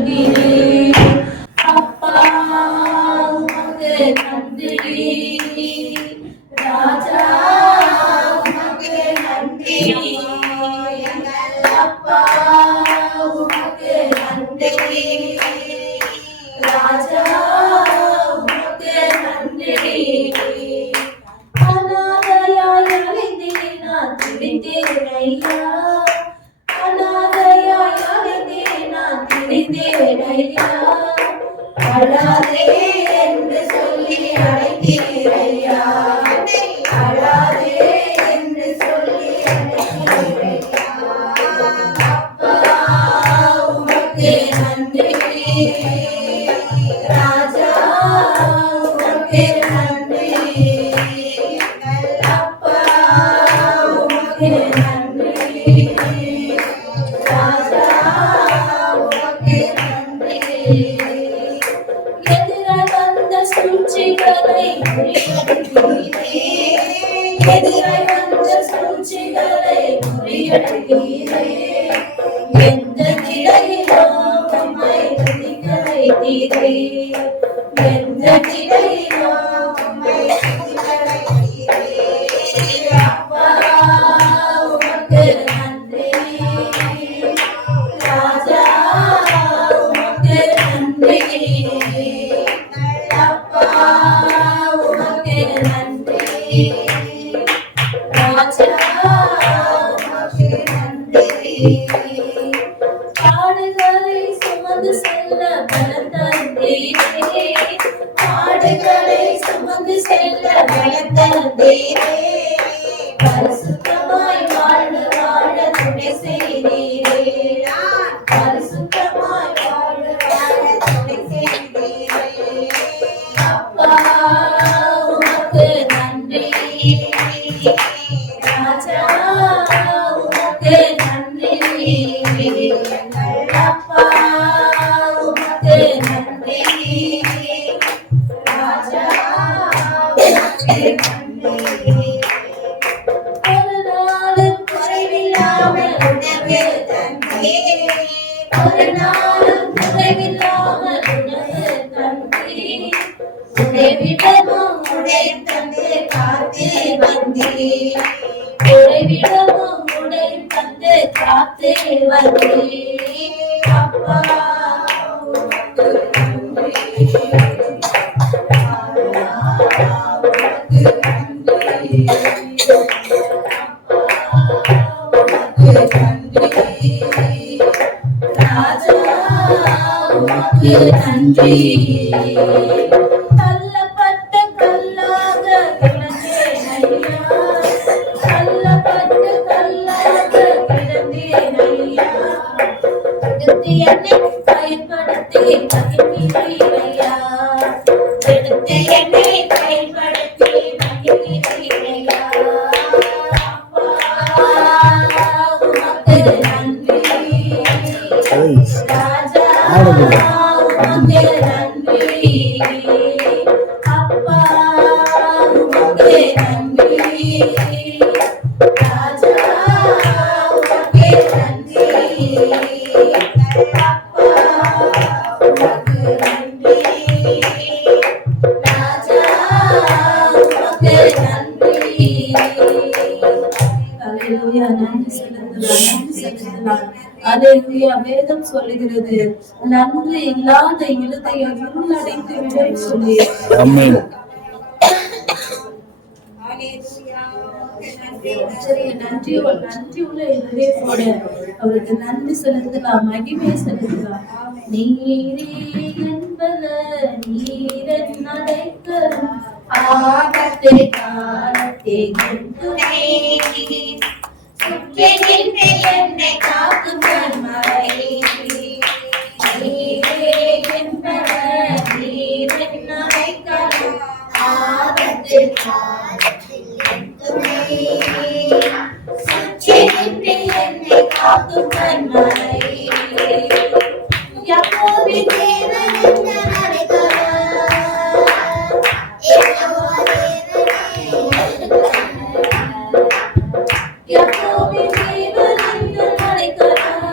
சொல்கிறேன். அப்பா உமக்கு நன்றி, ராஜா உமக்கு நன்றி, அப்பா உமக்கு நன்றி, ராஜா உமக்கு நன்றி. அநாதையாய் அலைந்தேன் நான் திரிந்தேன் ஐயா, அநாதையாய் அலைந்தேன் நான் திரிந்தேன் ஐயா, அழாதே என்று சொல்லி அழைத்தீர் ஐயா, அழாதே என்று சொல்லி அழைத்தீர் ஐயா. அப்பா உமக்கு நன்றி, ராஜா உமக்கு நன்றி, அப்பா உமக்கு நன்றி, ராஜா உமக்கு நன்றி. எதிராய் வந்த சூழ்ச்சிகளை முறியடித்தீரே, எதிராய் வந்த சூழ்ச்சிகளை முறியடித்தீரே, எந்த நிலையிலும் உம்மை துதிக்க வைத்தீரே, எந்த நிலையிலும் உம்மை துதிக்க வைத்தீரே. அப்பா உமக்கு நன்றி, ராஜா உமக்கு நன்றி, அப்பா உமக்கு நன்றி, ராஜா உமக்கு நன்றி. பாடுகளை சுமந்து செல்ல பலம் தந்தீரே, பாடுகளை சுமந்து செல்ல பலம் தந்தீரே, பரிசுத்தமாய் வாழ வாழ துணை செய்தீரே, பரிசுத்தமாய் வாழ வாழ துணை செய்தீரே. அப்பா உமக்கு நன்றி, ராஜா உமக்கு நன்றி, அப்பா உமக்கு நன்றி, ராஜா உமக்கு நன்றி. ஒரு நாளும் குறைவில்லாமல் உணவு தந்தீரே, ஒரு நாளும் குறைவில்லாமல் உணவு தந்தீரே, உறைவிடமும் உடையும் தந்து காத்து வந்தீர், உறைவிடமும் உடையும் தந்து காத்து வந்தீர். அப்பா உமக்கு நன்றி, உமக்கு நன்றி, ராஜா உமக்கு நன்றி. தள்ளப்பட்ட கல்லாக கிடந்தேன் ஐயா, தள்ளப்பட்ட கல்லாக கிடந்தேன் ஐயா, எடுத்து என்னை பயன்படுத்தி மகிழ்கிறீர் ஐயா, எடுத்து என்னை பயன்படுத்தி மகிழ்கிறீர் ஐயா. உமக்கு நன்றி, ராஜா உமக்கு நன்றி, அப்பா உமக்கு நன்றி, ராஜா உமக்கு நன்றி, அப்பா உமக்கு நன்றி, ராஜா உமக்கு நன்றி. அல்லேலூயா, நன்றி செலுத்தலாம், நன்றி செலுத்தலாம். அல்லேலூயா. வேதம் சொல்லுகிறது, நன்றி இல்லாத இருதயம் இருளடைந்து விடும் சொல்லி. ஆமென். நன்றி உள்ள இதயத்தோட அவருக்கு நன்றி செலுத்தலாம், மகிமை செலுத்தலாம். நீரே என்பத நீரன் அடைக்கலம், ஆபத்தை காலத்தை துணை, சுற்றி நின்று என்னை காக்கும் கண்மலை. நீரே என்பத நீரன் அடைக்கலம், ஆபத்தை காலத்தில் துணை, சுற்றி நின்று என்னை காக்கும் கண்மலை. யாக்கோபின் தேவன் என்ற அடைக்கலம், யாக்கோபின் தேவன் என்ற அடைக்கலம்,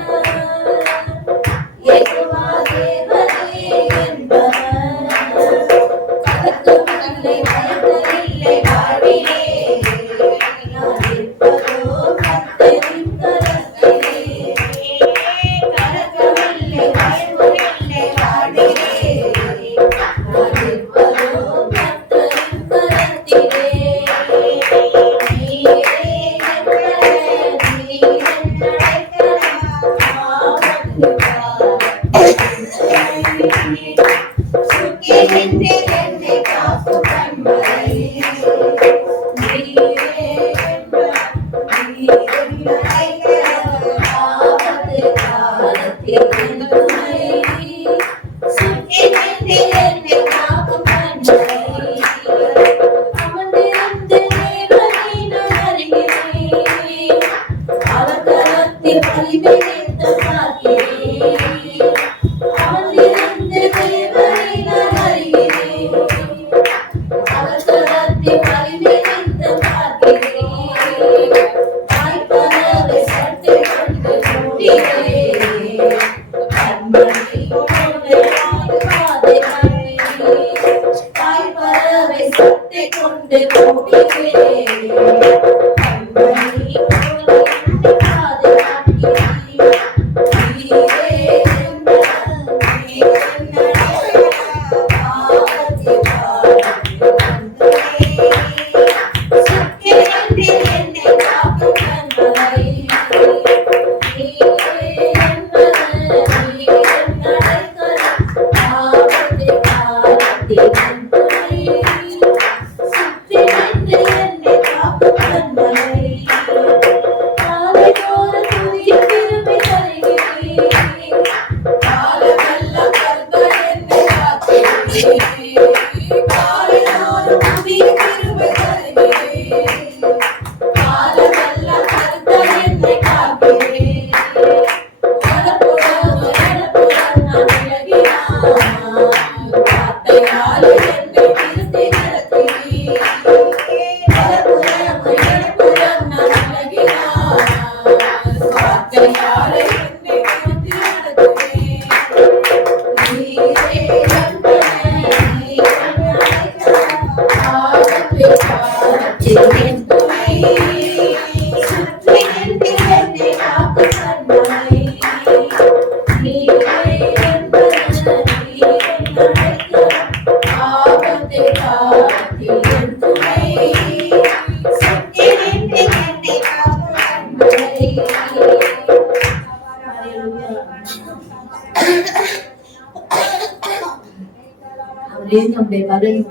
அவரே நம்முடைய பலனும்,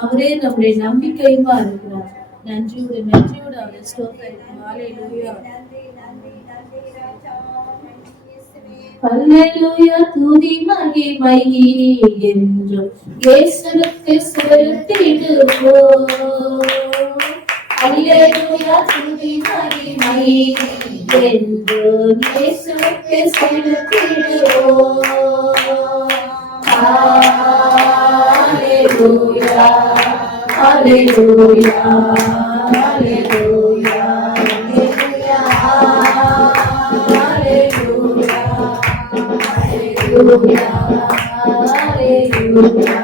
அவரே நம்முடைய நம்பிக்கையுமா இருக்கிறார். நன்றியோடு அவரை ஸ்தோத்திரிப்போம். ஹல்லேலூயா. ஹல்லேலூயா. துதி மகிமை என்றும் இயேசுவுக்கு செலுத்திடுவோம். ஹல்லேலூயா. துதி மகிமை என்றும் இயேசுவுக்கு செலுத்திடுவோம். Hallelujah, hallelujah, hallelujah, hallelujah, hallelujah, hallelujah.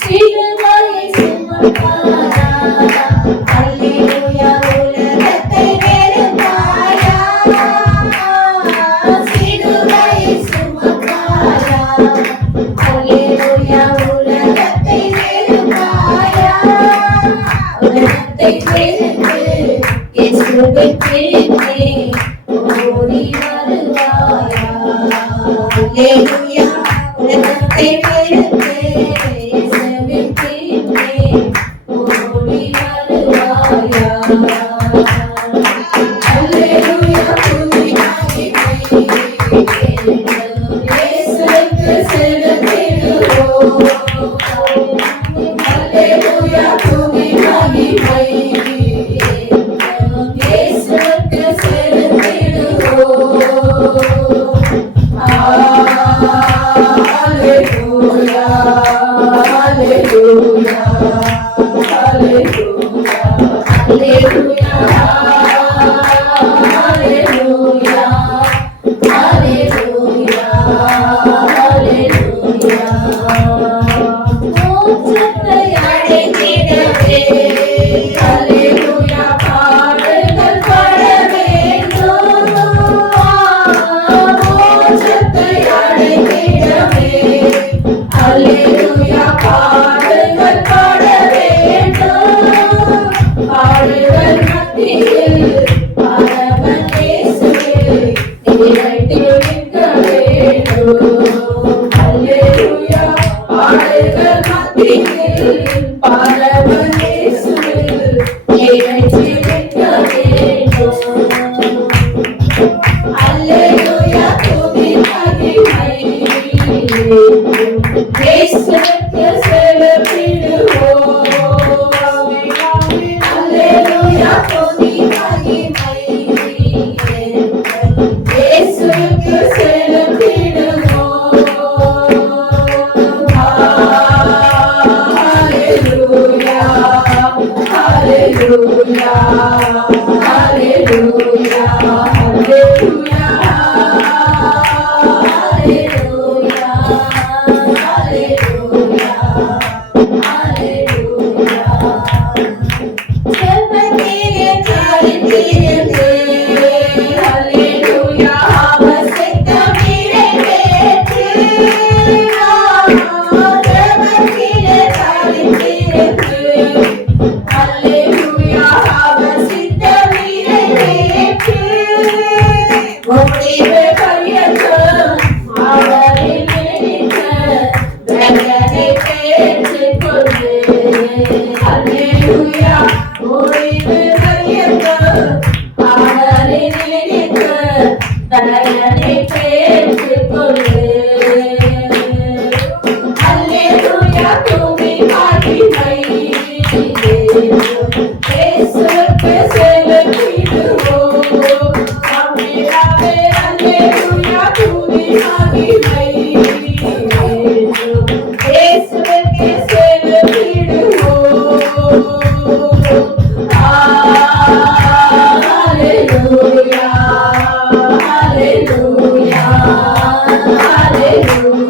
சிலுவையை சுமந்தாரா, hallelujah, உலகத்தை வெறுத்தாரா. சிலுவையை சுமந்தாரா, hallelujah, உலகத்தை வெறுத்தாரா. உலகத்தை வெறுத்து இயேசுவை பிரிந்தே ஓடி வருவாயா. hallelujah, உலகத்தை வெறுத்து இயேசுவுக்கு செலுத்திடுவோம். அல்லேலூயா துதி மகிமை இயேசுவுக்கு செலுத்திடுவோம். ஹல்லேலூயா ஹல்லேலூயா ஹல்லேலூயா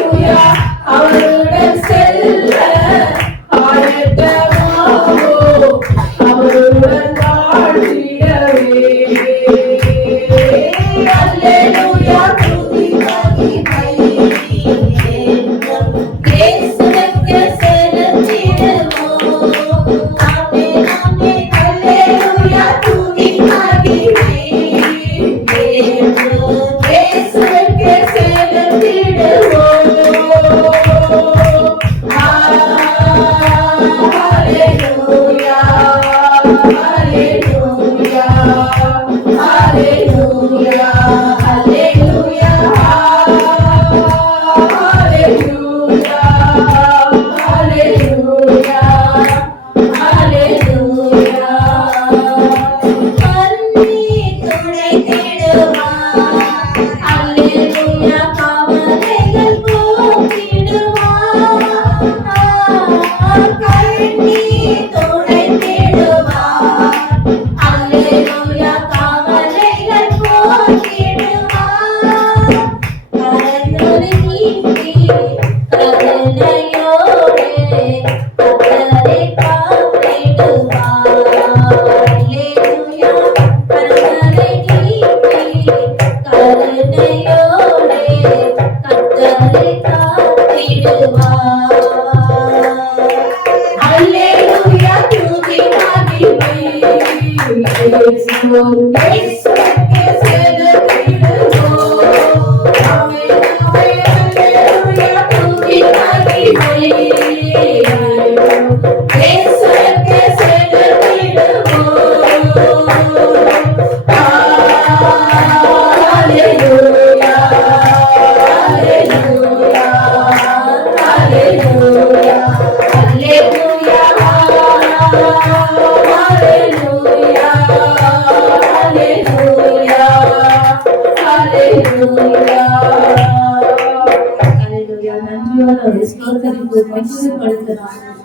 ஹல்லேலூயா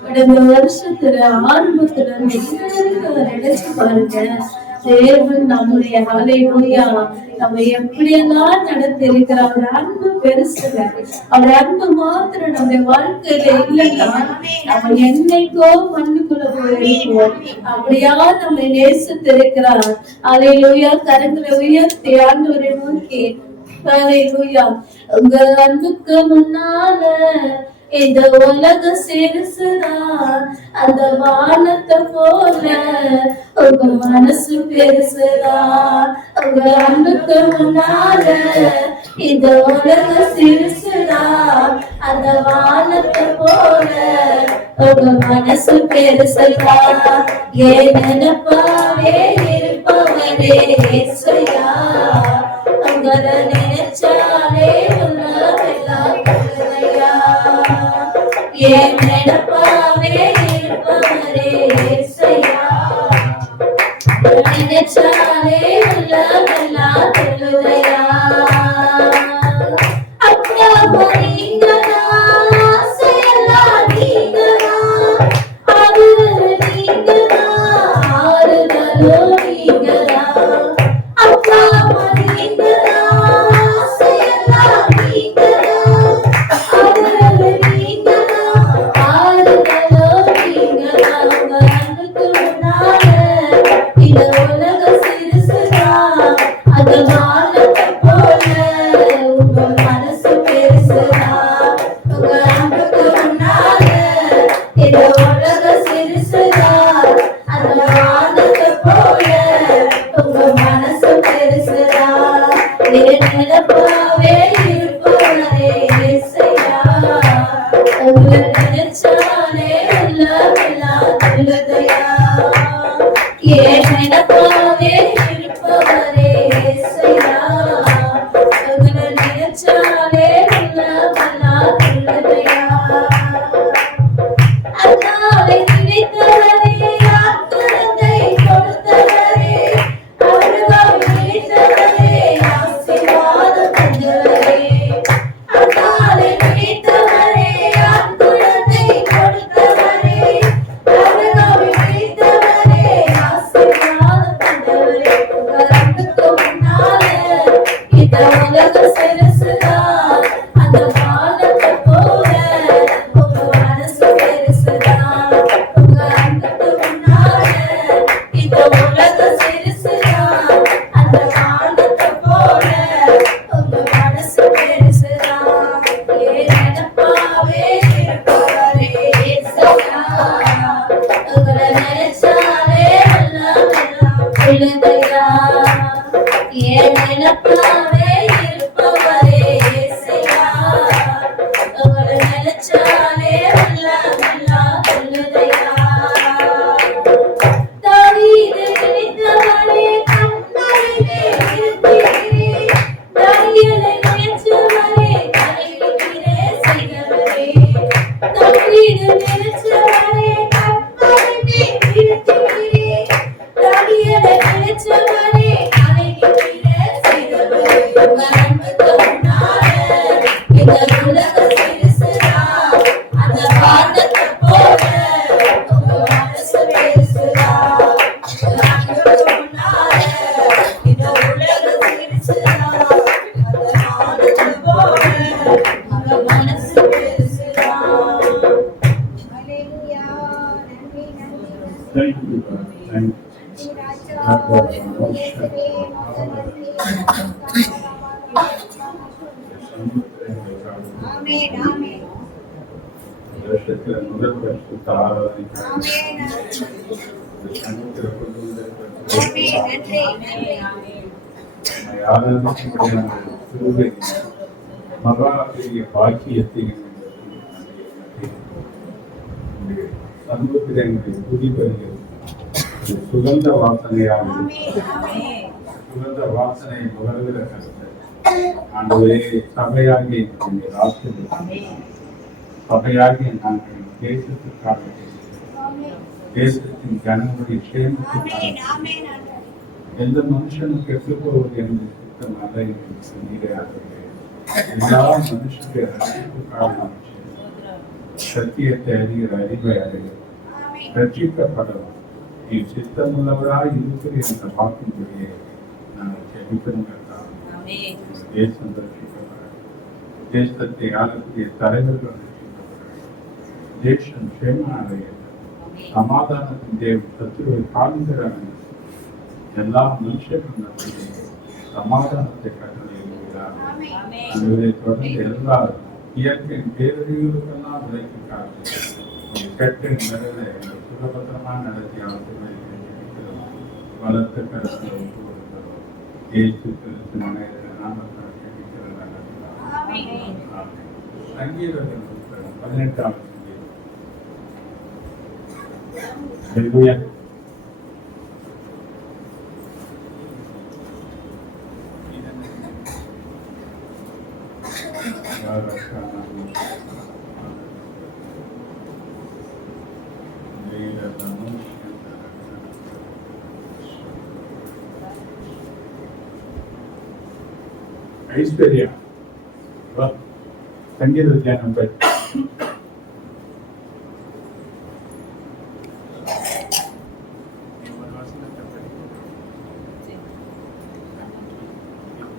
கடந்த வருஷத்துல ஆரம்பத்துல நினைச்சு பாருங்க, தேவன் நம்முடைய ஹalleluya நம்ம எப்படியெல்லாம் நடத்திருக்கிறார். அவர் அன்பு பெருசுங்க. அவர் அன்பு மாத்திரம் நம்முடைய வாழ்க்கையில இல்லைன்னா நம்ம என்னைக்கோ மண்ணுக்குள்ள போயிருப்போம். அப்படியா நம்மை நேசித்திருக்கிறார். ஹalleluya. கரங்களை உயர்த்தி ஆண்டவரை நோக்கி ஹalleluya. உங்க அன்புக்கு முன்னால இந்த உலக சிறுசுதான், அந்த வானத்தை போல உங்க மனசு பெருசுதான். உங்க அன்புக்கு முன்னால இந்த உலக சிறுசுதான், அந்த வானத்தை போல உங்க மனசு பெருசுதான். ஏன் நினைப்பாவே இருப்பவரே இயேசுயா, உங்களை நினைச்சாலே உலகெல்லாம் கருணையா. ஏன் நினைப்பாவே இருப்பவரே இயேசுயா, நினைச்சாலே உலகெல்லாம் கருணையா. அப்பா நீங்கதா, ஆசையெல்லாம் நீங்கதா, ஆறுதல் நீங்கதா, ஆறுதலோ நீங்கதா. அப்பா நீங்கதா, ஆசையெல்லாம் நீங்கதா, ஆறுதல் நீங்கதா, ஆறுதலோ நீங்கதா. உங்க அன்புக்கு முன்னால இந்த உலக சிறுசுதான், அந்த வானத்தை போல உங்க மனசு பெருசுதான். உங்க அன்புக்கு முன்னால இந்த உலக சிறுசுதான், அந்த வானத்தை போல உங்க மனசு பெருசுதான். நினைப்பாவே இருப்பவரே இயேசுயா, உங்களை நினைச்சாலே எல்லாம் துள்ளுதையா. ஏன் நினைப்பாவே இருப்பவரே இயேசுயா, உங்களை நினைச்சாலே எல்லாம் துள்ளுதையா. அல்லாவை நினைத்தவரே, ஆத்துரத்தை கொடுத்தவரே, அவர்கள் நினைத்தவரே, ஆசீர்வாதம் தந்தவரே. அல்லாவை நினைத்தவரே, ஆத்துரத்தை கொடுத்தவரே, அவர்கள் நினைத்தவரே, ஆசீர்வாதம் தந்தவரே. உங்க அன்புக்கு முன்னால இந்த உலக சிறுசுதான், அந்த வானத்தை போல உங்க மனசு பெருசுதான். உங்க அன்புக்கு முன்னால இந்த உலக சிறுசுதான், அந்த வானத்தை போல உங்க மனசு பெருசுதான். ஏன் நினைப்பாவே இருப்பவரே இயேசுயா, உங்களை நினைச்சாலே எல்லாம் விழுதையா. ஏன் நினைப்பாவே இருப்பவரே இயேசுயா, உங்களை நினைச்சாலே எல்லாம் விழுதையா. தாவீது நினைத்தவனே, கண்ணருகே இருந்தீரே, தானியேலை நினைச்சவரே, தலைவியிலே செய்தவரே. தாவீது நினைச்சவரே, கண்ணருகே இருந்தீரே, தானியேலை நினைச்சவரே, தலைவியிலே செய்தவரே. உங்க அன்புக்கு முன்னால இந்த உலக சிறுசுதான், அந்த வானத்தை போல உங்க மனசு பெருசுதான். உங்க அன்புக்கு முன்னால இந்த உலக சிறுசுதான், அந்த வானத்தை போல உங்க மனசு பெருசுதான். Hallelujah. நன்றி நன்றி Thank you, God. Thank you. ஆமென் ஆமென் வருஷத்துல முதல் வருஷத்து ஆராதனைக்காக ஆமென் சங்கத்துல கொண்டு வந்த ஆமென் நன்றி நன்றி ஆராதனைக்குரிய கிருபை, மகா பெரிய பாக்கியத்தை சமூகத்தில் எங்களை துதிப்பது சுகந்த வாசனையாக ஆமென் ஆமென் சுகந்த வாசனை நுகர்கிற கருத்து ஆண்டவரே, சபையாகிய எங்களுடைய ஆசிரியர், சபையாகிய நாங்கள் தேசத்திற்காக ஆமென் தேசத்தின் ஜனங்களுடைய ஆமென் சேமத்திற்காக ஆமென் எந்த மனுஷனும் கெட்டுப்போவது என்று சுத்தம் அல்ல என்று சொன்னீரே. எல்லா மனுஷனுடைய ரட்சிப்புக்காக சத்தியத்தை அறிகிற அறிவை அடைய ஆமென் ரட்சிக்கப்படலாம். நீ சித்தமுள்ளவராய் இருக்கிற என்ற வாக்கின்படியே நாங்கள் ஜெபிக்கிறோம். ஆமென். தேசம் ரட்சிக்கப்பட, தேசத்தை ஆளக்கூடிய தலைவர்கள் ரட்சிக்கப்பட, தேசம் க்ஷேமம் அடைய, சமாதானத்தின் தேவன் சத்துருவை காண்கிறார். எல்லா மனுஷர்களும் நம்முடைய சமாதானத்தை கட்டளையிடுகிறார். ஆமென். அதுவரை தொடர்ந்து எல்லாரும் இயற்கையின் பேரழிவுகளுக்கெல்லாம் விலைக்கு காத்து கெட்ட நிலையில சுகபத்திரமா நடத்தி ஆசிரியர் வளர்த்த கருத்தில் ஒப்பு கொடுக்கிறோம். இயேசு கிறிஸ்து நாமத்தில் ஜெபிக்கிறோம். ஆமென். சங்கீதங்கள் 18ஆம் சங்கீதம். ஹல்லேலூயா. ஐஸ்வர்யா சங்கீத தியானம் பற்றி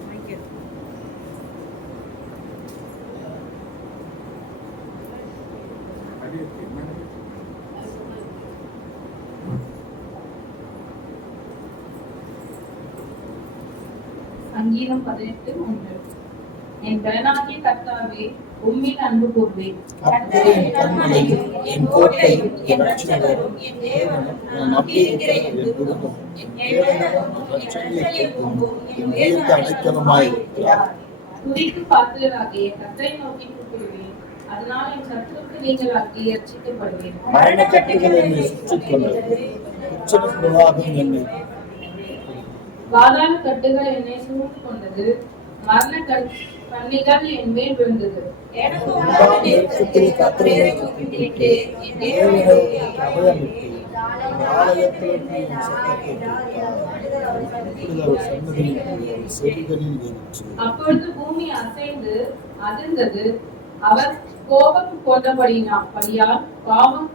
Thank you. சங்கீதம் 18:1. என் பலனாகிய கர்த்தாவே, உம்மில் அன்பு கூர்வேன். கர்த்தரே என் கன்மலையும், என் கோட்டையும், என் இரட்சகரும், என் தேவனும், நான் நம்பியிருக்கிற என் துருகம், என் கேடகமும், என் இரட்சணிய கொம்பும், என் உயிருக்கு அடைக்கலமாயிருக்கிறார். துதிக்கு பாத்திரராகிய கர்த்தரை நோக்கி கூப்பிடுவேன். அதனால் என் சத்துருக்கு நீங்களாக்கி ரட்சிக்கப்படுவேன். மரணக்கட்டுகள் என்னை சுற்றிக் கொண்டது, உச்சன பிரவாகம் என்னை பாதாள கட்டுகள் என்னை சூழ்ந்து கொண்டது, மரண கண்ணிகள் என் மேல் விழுந்தது. எனக்கு உண்டான உண்டான நெருக்கத்தில் கர்த்தரை கர்த்தரை நோக்கி கூப்பிட்டு, என் தேவனை தேவனை அபயமிட்டு, என் ஆலயத்திலிருந்து என் சத்தத்தை கேட்டார். இப்பொழுது அவர் சன்னதியில் என் செவிகளில் ஏறிற்று. அப்பொழுது பூமி அசைந்து அதிர்ந்தது. அவர் கோபம் கொண்டபடியால் பாவம்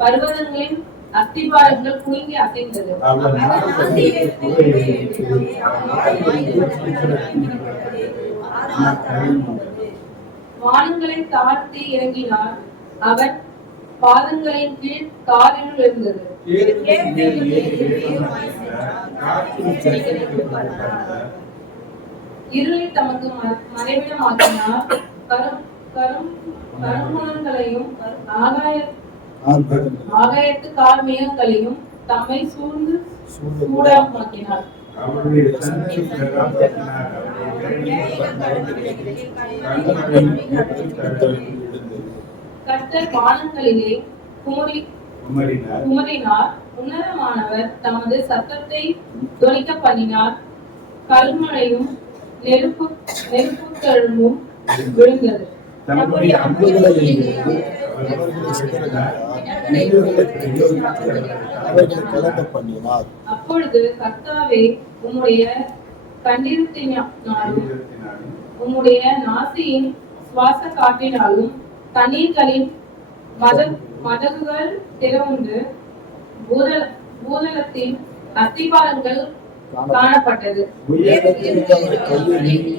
பர்வதங்களின் அஸ்திபாரங்கள் குலுங்கி அசைந்தது. அவர் நாட்டுக்கு புகழ் வானங்களை தாழ்த்தி இறங்கினார். அவர் பாதங்களின் கீழ் காரினுள் இருந்தது. இருளை தமக்கு மறைவிடமாக்கினார். கருங்குணங்களையும் ஆகாயத்து கார் மேகங்களையும் தம்மை சூழ்ந்து சூடாமாக்கினார். அவருடைய சன்னதி பிரகாசத்தினால் கர்த்தர் வானங்களிலே குமரினார். உன்னதமானவர் தமது சத்தத்தை தொனிக்க பண்ணினார். கல்மழையும் நெருப்புத்தழும்பும் விழுந்தது. தம்முடைய அம்புகளை எய்து அவர்களை சிதறடித்தார். நீர்களை பிரயோகித்து அவர்களை கலங்க பண்ணினார். அப்பொழுது கர்த்தாவே, உம்முடைய கண்டிரத்தினாலும் உம்முடைய நாசியின் சுவாச காற்றினாலும் தண்ணீர்களின் மதகுகள் திறவுண்டு பூதளத்தின் அஸ்திபாரங்கள் காணப்பட்டது. உயரத்திலிருந்து அவர் கையை நீட்டி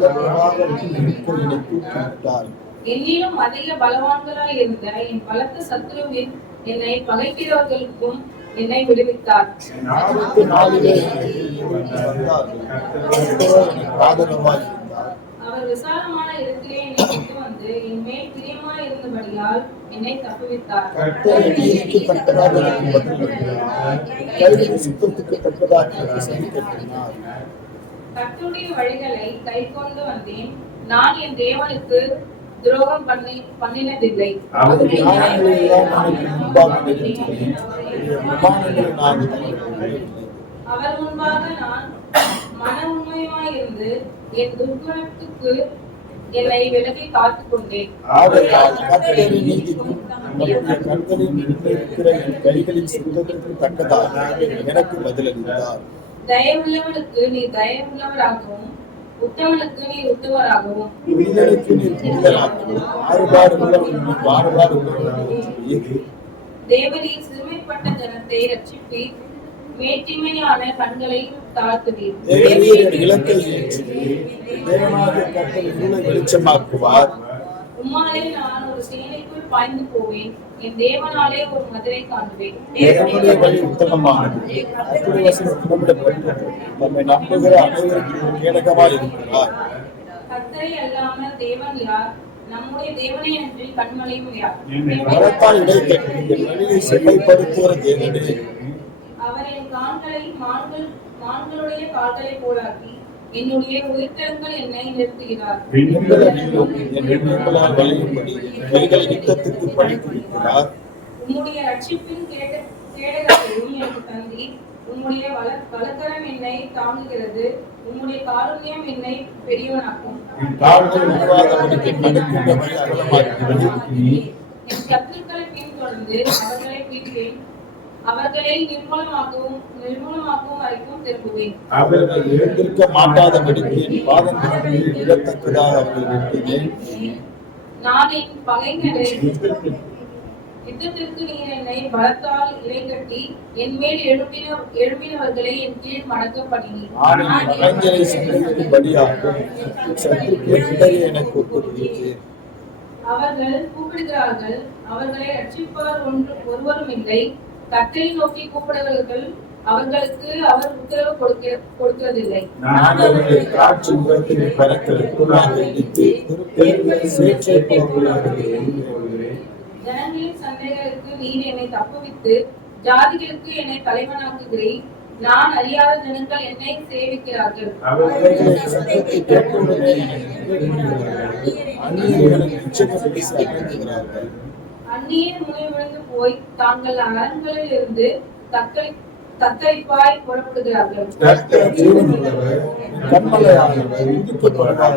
ஜலப்பிரவாகத்தில் நிற்க என்னை தூக்கிவிட்டார். என்னிலும் அதிக பலவான்களாய் இருந்த என் பலத்த சத்துருவின் என்னை பகைக்கிறவர்களுக்கும் என்னை விடுவித்தார். ஆபத்து நாளிலே எனக்கு வந்தார்கள். கர்த்தரோ எனக்கு ஆதரவாய் இருந்தார். அவர் விசாலமான இடத்திலே என்னை கொண்டு வந்து என் மேல் பிரியமாய் இருந்தபடியால் என்னை தப்புவித்தார். கர்த்தர் என் நீதிக்கு தக்கதாக எனக்கு பதிலளித்தார். கைகளின் சுத்தத்துக்கு தக்கதாக எனக்கு சரி கட்டினார். கர்த்தருடைய வழிகளை கை கொண்டு வந்தேன். நான் என் தேவனுக்கு துரோகம் பண்ணினதில்லை. அவருடைய ஞானங்களெல்லாம் எனக்கு முன்பாக நிறுத்தினேன். பிரமாணங்களை நான் தள்ளிவிடவில்லை. அவர் முன்பாக நான் மன உண்மையாயிருந்து என் துர்குணத்துக்கு என்னை விலகி காத்துக் கொண்டேன். ஆகையால் கர்த்தரின் நீதிக்கும் நம்முடைய கண்களில் இருக்கிற என் கைகளின் சுத்தத்திற்கு தக்கதாக எனக்கு பதிலளித்தார். தயவுள்ளவனுக்கு நீ தயவுள்ளவராகவும் உத்தமனுக்கு நீ உத்தமராகவும் புனிதனுக்கு நீ புனிதராகவும் மாறுபாடு உள்ளவனுக்கு மாறுபாடு உள்ளவனுக்கு ஏது தேவரீர் சிறுமைப்பட்ட ஜனத்தை ரட்சிப்பீர், மேட்டிமையான கண்களை தாழ்த்துவீர். தேவரீர் என் இலக்கை ஏற்றுவீர். தேவனாகிய கர்த்தர் இருளை வெளிச்சமாக்குவார். உம்மாலே நான் ஒரு சேனைக்குள் பாய்ந்து போவேன், என் தேவனாலே ஒரு மதிலை காண்பேன். தேவனுடைய வழி உத்தமமானது. கர்த்தருடைய வசனம் திடமிடப்பட்டது. நம்மை நம்புகிற அனைவருக்கும் கேடகமாய் இருக்கிறார். கர்த்தரை அல்லாமல் தேவன் யார்? நம்முடைய தேவனை அன்றி கண்மலையும் யார்? மரத்தால் இடைக்கட்டி என் வழியை செம்மைப்படுத்துகிற தேவனே. அவர் என் கால்களை மான்களுடைய கால்களை போலாக்கி, என்னுடைய உயிர்த்தங்கள் என்னை நிறுத்துகிறார். விண்ணுங்கள் அனைத்தும் என் விண்ணுங்களால் வழியும்படி கைகளை யுத்தத்துக்கு பணித்திருக்கிறார். உம்முடைய ரட்சிப்பின் கேடகத்தையும் எனக்கு தந்தி. உம்முடைய வலக்கரம் என்னை தாங்குகிறது. உம்முடைய காருண்யம் என்னை பெரியவனாக்கும். கால்கள் உருவாதபடிக்கு நடக்கின்ற வழி அகலமாக்குகிறது. என் சத்துருக்களை பின்தொடர்ந்து அவர்களை பிடிப்பேன். அவர்களை நிர்மூலமாக்கும் வரைக்கும் திரும்புவேன். அவர்கள் எழுந்திருக்க மாட்டாதபடிக்கு என் பாதங்களுக்கு விழத்தக்கதாக அவர்கள் வெட்டினேன். நான் என் பகைஞரை யுத்தத்திற்கு நீர் என்னை பலத்தால் இலைகட்டி என் மேல் எழுப்பினவர்களை என் கீழ் மடக்கப்படினீர். நான் என் பகைஞரை சந்திக்கும்படியாக சத்துருக்களை பிடரி எனக்கு ஒப்புவித்தேன். அவர்கள் கூப்பிடுகிறார்கள், அவர்களை ரட்சிப்பவர் ஒருவரும் இல்லை. கர்த்தரை நோக்கி கூப்பிடுகிறவர்கள், அவர்களுக்கு அவர் உத்தரவு கொடுக்கிறதில்லை. நான் அவர்களை காற்று முகத்தில் பறக்கிறதுக்குள்ளாக இடித்து திருப்பேர்களை சேற்றை போகிறார்கள். ஜனங்களின் சண்டைகளுக்கு நீர் என்னை தப்புவித்து ஜாதிகளுக்கு என்னை தலைவனாக்குகிறேன். நான் அறியாத ஜனங்கள் என்னை சேவிக்கிறார்கள். அவர்களை சத்தத்தை கேட்டவுடனே அந்நியர்கள் நிச்சயப்படி சாப்பிடுகிறார்கள். அந்நியர் முனை விழுந்து போய் தாங்கள் அரண்களில் இருந்து தத்தளிப்பாய் புறப்படுகிறார்கள். கர்த்தர் ஜீவனுள்ளவர், கன்மலையானவர், துதிக்கப்படுவாராக.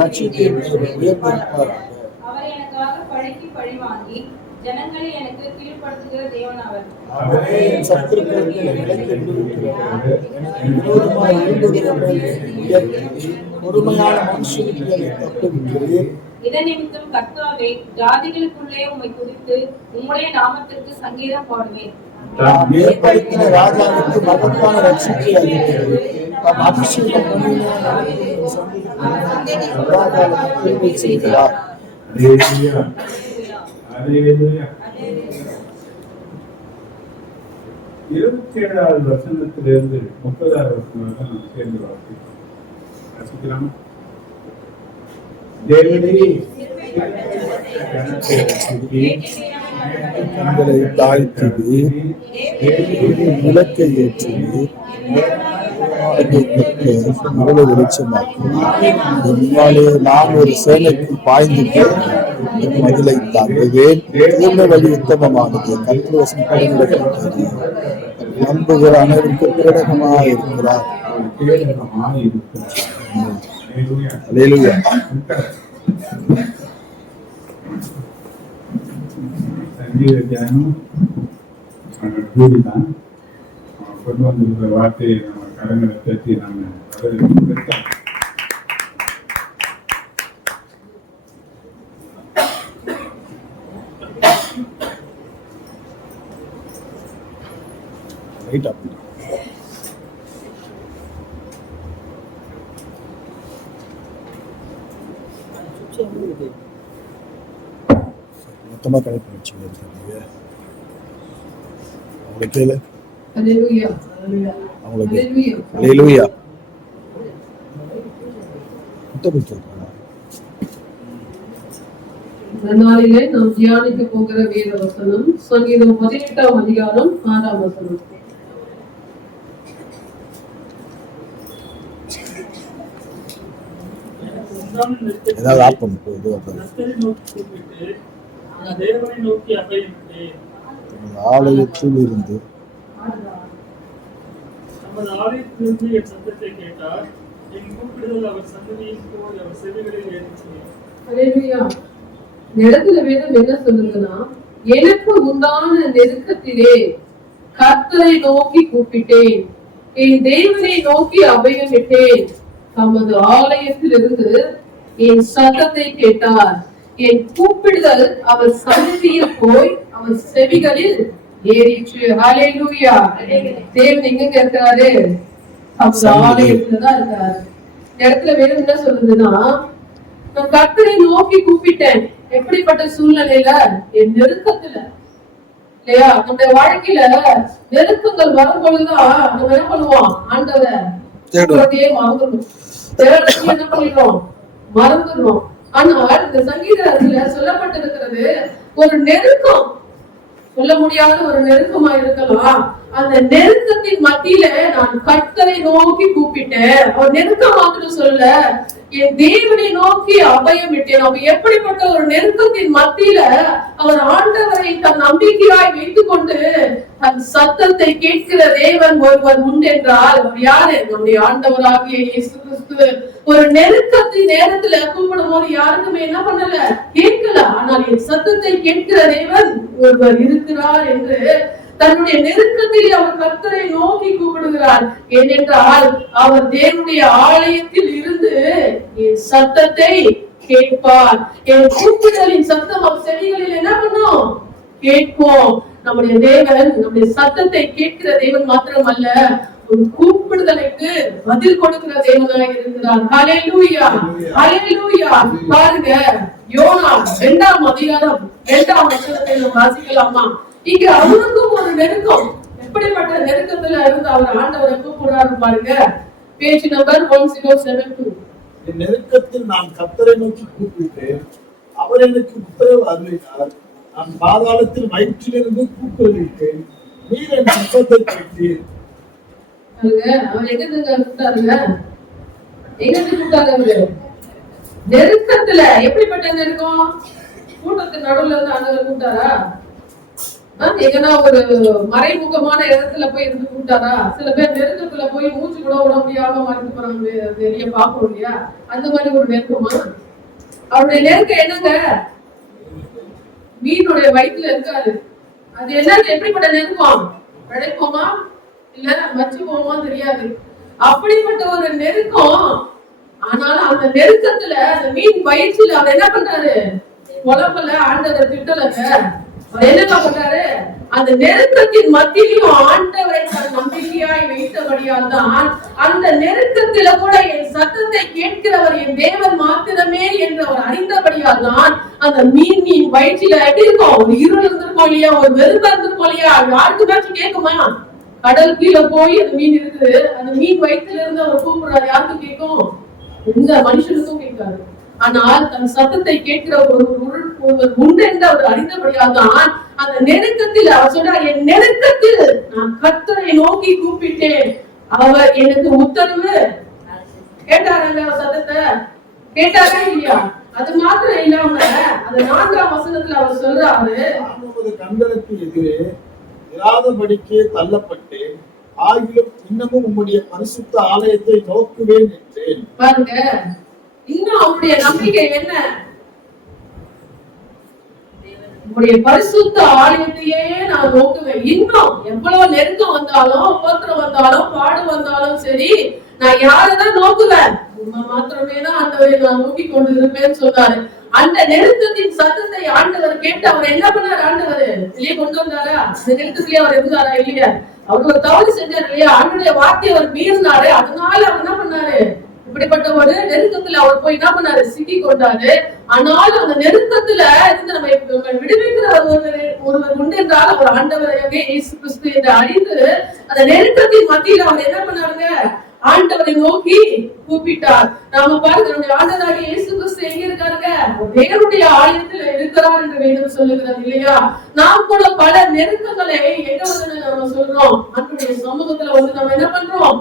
நட்சத்திரத்தை உயர்ந்திருப்பாராக. அவர் எனக்காக பழி வாங்கி ஜனங்களை எனக்கு கீழ்ப்படுத்துகிற தேவன் அவர். அவரே என் சத்துருக்களுக்கு என்னை விலக்கி விடுவிக்கிறவர். எனக்கு விரோதமாய் எழும்புகிறவர்களை உயர்த்தி கொடுமையான மனுஷனுக்கு என்னை தப்புவிக்கிறீர். இதன் நிமித்தம் கர்த்தாவே, ஜாதிகளுக்குள்ளே உம்மை துதித்து உம்முடைய நாமத்திற்கு சங்கீதம் பாடுவேன். தாம் ஏற்படுத்தின ராஜாவுக்கு மகத்தான ரட்சிப்பை அளிக்கிறது. தாம் அபிஷேகம் பண்ணின சந்தானத்தை செய்கிறார். அல்லேலூயா. அல்லேலூயா. 27வது வசனத்திலிருந்து 30வது வசனம் வரை நாம் சேர்ந்து வாசிக்கலாம். தேவனே, கண்களை தாழ்த்துவீர், விளக்கை ஏற்றுவீர், இருளை வெளிச்சமாக்குவீர். என்னாலே நான் ஒரு சேனைக்கு பாய்ந்து என் மதிலை தாங்குவேன். பூர்ண வழி உத்தமமானது. கர்த்தர் கடன்பட்டது. நம்புகிற அனைவருக்கு பேடகமாக இருக்கிறார். அல்லேலூயா. சங்கீத தியானம் கூடிதான் கொண்டு வந்திருக்கிற வார்த்தையை நம்ம கரங்களை தட்டி நம்ம மொத்தமா கனெக்ட் வச்சுக்கோங்க. அவங்களுக்கு கேளு. அல்லேலூயா. அவங்களுக்கு அல்லேலூயா. அல்லேலூயா. முத்தமிட்டு இந்த நாளிலே நாம் தியானிக்க போகிற வேத வசனம் சங்கீதம் 18ஆம் அதிகாரம் 6ஆம் வசனம். ஏதாவது ஆப் பண்ணு போகுது. ஆலயத்தில் இருந்து என் சத்தத்தை கேட்டார். என் கூப்பிடுதல் அவர் சந்ததியின் போல் அவர் செவிகளில் ஏறிச்சு. அல்லேலூயா. இந்த இடத்துல வேதம் என்ன சொல்லுங்கன்னா, எனக்கு உண்டான நெருக்கத்திலே கர்த்தரை நோக்கி கூப்பிட்டேன், என் தேவனை நோக்கி அபயமிட்டேன். தமது ஆலயத்திலிருந்து என் சத்தத்தை கேட்டார், என் கூப்பிடுதல் அவர் சந்நிதியில் போய் அவர் செவிகளில் ஏறிற்று. ஹல்லேலூயா. தேவன் எங்க இருக்காரு? ஆலயத்துலதான் இருக்காரு. இந்த இடத்துல வேணும் என்ன சொல்லுதுன்னா, நான் கர்த்தரை நோக்கி கூப்பிட்டேன். எப்படிப்பட்ட சூழ்நிலையில? என் நெருக்கத்துல இல்லையா? நம்முடைய வாழ்க்கையில நெருக்கங்கள் வரும்பொழுதுதான் நம்ம என்ன பண்ணுவோம்? ஆண்டவரை மறந்துடும். என்ன பண்ணிடுறோம்? மறந்துடுறோம். ஆனால் இந்த சங்கீதத்துல சொல்லப்பட்டிருக்கிறது ஒரு நெருக்கம், சொல்ல முடியாத ஒரு நெருக்கமா இருக்கலாம். அந்த நெருக்கத்தின் மத்தியில நான் கர்த்தரை நோக்கி கூப்பிட்டேன். அவர் நெருக்கம் மாத்திரம் சொல்ல, என் தேவனை நோக்கி அபயம் விட்டேன். அவர் எப்படிப்பட்ட ஒரு நெருக்கத்தின் மத்தியில அவர் ஆண்டவரை தன் நம்பிக்கையாய் வைத்துக் கொண்டு தன் சத்தத்தை கேட்கிற தேவன் ஒருவர் உண்டென்றால் அவர் யாரு? நம்முடைய ஆண்டவராகிய இயேசு கிறிஸ்து. ஒரு நெருக்கத்தின் நேரத்துல கூப்பிடும் போது யாருக்குமே என்ன பண்ணல? கேட்கல. ஆனால் என் சத்தத்தை கேட்கிற தேவன் ஒருவர் இருக்கிறார் என்று தன்னுடைய நெருக்கத்தில் அவர் கர்த்தரை நோக்கி கூப்பிடுகிறார். ஏனென்றால் அவர் தேவனுடைய ஆலயத்தில் இருந்து என் சத்தத்தை கேட்பார். என் கூப்பிடுதலின் சத்தம் அவர் செவிகளில் என்ன பண்ணும்? கேட்போம். நம்முடைய தேவன் நம்முடைய சத்தத்தை கேட்கிற தேவன் மாத்திரமல்ல, ஒரு கூப்பிடுதலுக்கு பதில் கொடுக்கிற தேவனாய் இருக்கிறார். ஹல்லேலூயா, ஹல்லேலூயா. பாருங்க, யோனா 2ஆம் அதிகாரம் 2ஆம் வசனத்தை நாம் வாசிக்கலாமா? இங்க அவருக்கும் ஒரு நெருக்கம். எப்படிப்பட்ட நெருக்கத்துல இருந்து அவர் ஆண்டவரை கூப்பிடுறாரு பாருங்க. Page number 1072. நெருக்கத்தில் நான் கர்த்தரை நோக்கி கூப்பிட்டேன், அவர் எனக்கு உத்தரவு அருளினார். நான் பாதாளத்தில் வயிற்றிலிருந்து கூப்பிடுவிட்டேன், நீர் என் சத்தத்தை கேட்டீர். அவர் எங்க கூப்பிட்டாருங்க? எங்க கூப்பிட்டாரு அவரு? நெருக்கத்துல. எப்படிப்பட்ட நெருக்கம்? கூட்டத்துக்கு நடுவுல இருந்து ஆண்டவரை கூப்பிட்டாரா? எங்கன்னா ஒரு மறைமுகமான இடத்துல போய் இருந்து கூப்பிட்டாரா? சில பேர் நெருக்கத்துல போய் மூச்சு கூட விட முடியாம மறைந்து போறாங்க, வெளிய பாப்போம் இல்லையா? அந்த மாதிரி ஒரு நெருக்கமா? அவருடைய நெருக்கம் என்னங்க? மீனுடைய வயிற்றுல இருக்காரு. அது என்ன? எப்படிப்பட்ட நெருக்கம்? பிழைப்போமா இல்ல மச்சிப்போமா தெரியாது. அப்படிப்பட்ட ஒரு நெருக்கம். ஆனாலும் அந்த நெருக்கத்துல அந்த மீன் வயிற்றுல அவர் என்ன பண்றாரு? குழம்பல ஆண்டவர் திட்டலங்க. அவர் என்ன பண்றாரு? அந்த நெருக்கத்தின் மத்தியிலும் ஆண்டவரை தன் நம்பிக்கையாய் வைத்தபடியால் தான் அந்த நெருக்கத்தில கூட என் சத்தத்தை கேட்கிறவர் என் தேவன் மாத்திரமே என்று அவர் அறிந்தபடியால் தான் அந்த மீன் வயிற்றில எப்படி இருக்கும்? ஒரு இருள் இருந்திருக்கும் இல்லையா? ஒரு வெறுப்ப இருந்திருக்கும் இல்லையா? யாருக்குனாச்சும் கேட்குமா? கடல் கீழே போய் அந்த மீன் இருக்குது, அந்த மீன் வயிற்றுல இருந்து அவர் கூப்பிடுறாரு. யாருக்கு கேட்கும்? எந்த மனுஷனுக்கும் கேட்காது. ஆனால் தன் சத்தத்தை கேட்கிற ஒருவர் உண்டு என்று அவர் அறிந்தபடியால் தான் அந்த நெருக்கத்தில் அவர் சொன்னார், என் நெருக்கத்தில் நான் கர்த்தரை நோக்கி கூப்பிட்டேன், அவர் எனக்கு உத்தரவு கேட்டாருங்க. சத்தத்தை கேட்டாரே இல்லையா? அது மாத்திரம் இல்லாம அந்த 4ஆம் வசனத்துல அவர் சொல்றாரு, கண்களுக்கு எதிரே இராதபடிக்கு தள்ளப்பட்டேன், ஆகிலும் இன்னமும் உம்முடைய பரிசுத்த ஆலயத்தை நோக்குவேன் என்றேன். பாருங்க, இன்னும் அவருடைய நம்பிக்கை என்ன? உங்களுடைய பரிசுத்த ஆலயத்தையே நான் நோக்குவேன். இன்னும் எவ்வளவு நெருக்கம் வந்தாலும், உபத்திரம் வந்தாலும், பாடு வந்தாலும் சரி, நான் யாரதான் நோக்குவேன்? உண்மை மாத்திரமே தான் ஆண்டவரை நான் நோக்கி கொண்டு இருப்பேன்னு சொன்னாரு. அந்த நெருக்கத்தின் சத்தத்தை ஆண்டவர் கேட்டு அவர் என்ன பண்ணாரு? ஆண்டவர் வெளியே கொண்டு வந்தாரா? அந்த நெருக்கத்திலேயே அவர் இருந்தாரா? இல்லையா? அவர் ஒரு தவறு செஞ்சாரு இல்லையா? ஆண்டவருடைய வார்த்தையை அவர் மீறினாரு. அதனால அவர் என்ன பண்ணாரு? இப்படிப்பட்ட ஒரு நெருக்கத்துல அவர் போய் என்ன பண்ணாரு? சிக்கி கொண்டாரு. ஆனாலும் அந்த நெருக்கத்துல இருந்து நம்ம விடுவிக்கிற ஒருவர் உண்டு என்றால் அவர் ஆண்டவரையே இயேசு கிறிஸ்து என்று அறிந்து அந்த நெருக்கத்தின் மத்தியில் அவர் என்ன பண்ணாருங்க? ஆண்டவரை நோக்கி கூப்பிட்டார். நாம பாருங்க, நம்முடைய ஆண்டவராகிய இயேசு கிறிஸ்து எங்க இருக்காருங்க? தேவனுடைய ஆலயத்துல இருக்கிறார் என்று வேதம் சொல்லுகிறது இல்லையா? நாம் கூட பல நெருக்கங்களை எங்க வந்து நம்ம சொல்றோம்? ஆண்டவருடைய சமூகத்துல வந்து நம்ம என்ன பண்றோம்?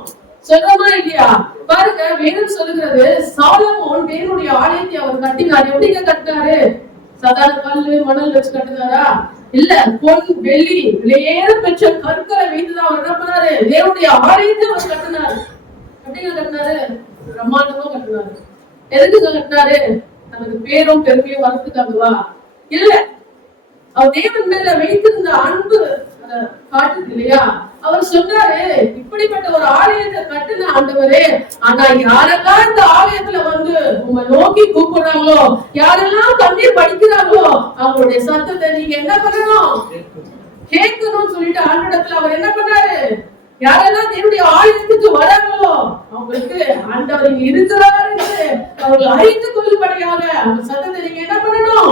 சொல்றோமா இல்லையா? பாருங்க, வேதம் சொல்லுகிறது, சாலமோன் தேவனுடைய ஆலயத்தை அவர் கட்டினார். எப்படிங்க கட்டினாரு? சாதாரண கல்லு மணல் வச்சு கட்டினாரா? இல்ல, பொன் வெள்ளி விலையேற பெற்ற கற்களை வைத்துதான் அவர் என்ன பண்ணாரு? தேவனுடைய ஆலயத்தை அவர் கட்டினார். எப்படிங்க கட்டினாரு? பிரம்மாண்டமா கட்டினாரு. எதுக்குங்க கட்டினாரு? நமக்கு பேரும் பெருமையும் வரத்துக்காகவா? இல்ல, அவர் தேவன் மேல வைத்திருந்த அன்பு, காட்டுது இல்லையா? அவர் சொன்னாரு, இப்படிப்பட்ட ஒரு ஆலயத்தை கட்டுன ஆண்டவரே, ஆனா யாரெல்லாம் இந்த ஆலயத்துல வந்து உங்க நோக்கி கூப்பிடுறாங்களோ, யாரெல்லாம் கண்ணீர் படிக்கிறாங்களோ, அவங்களுடைய சத்தத்தை நீங்க என்ன பண்ணணும்? கேட்கணும்னு சொல்லிட்டு ஆண்டவரிடத்துல அவர் என்ன பண்ணாரு? யாரெல்லாம் என்னுடைய ஆலயத்துக்கு வராங்களோ அவங்களுக்கு ஆண்டவர் இருக்கிறார் என்று அவர்கள் அறிந்து கொள்ளும்படியாக அவங்க சத்தத்தை நீங்க என்ன பண்ணணும்?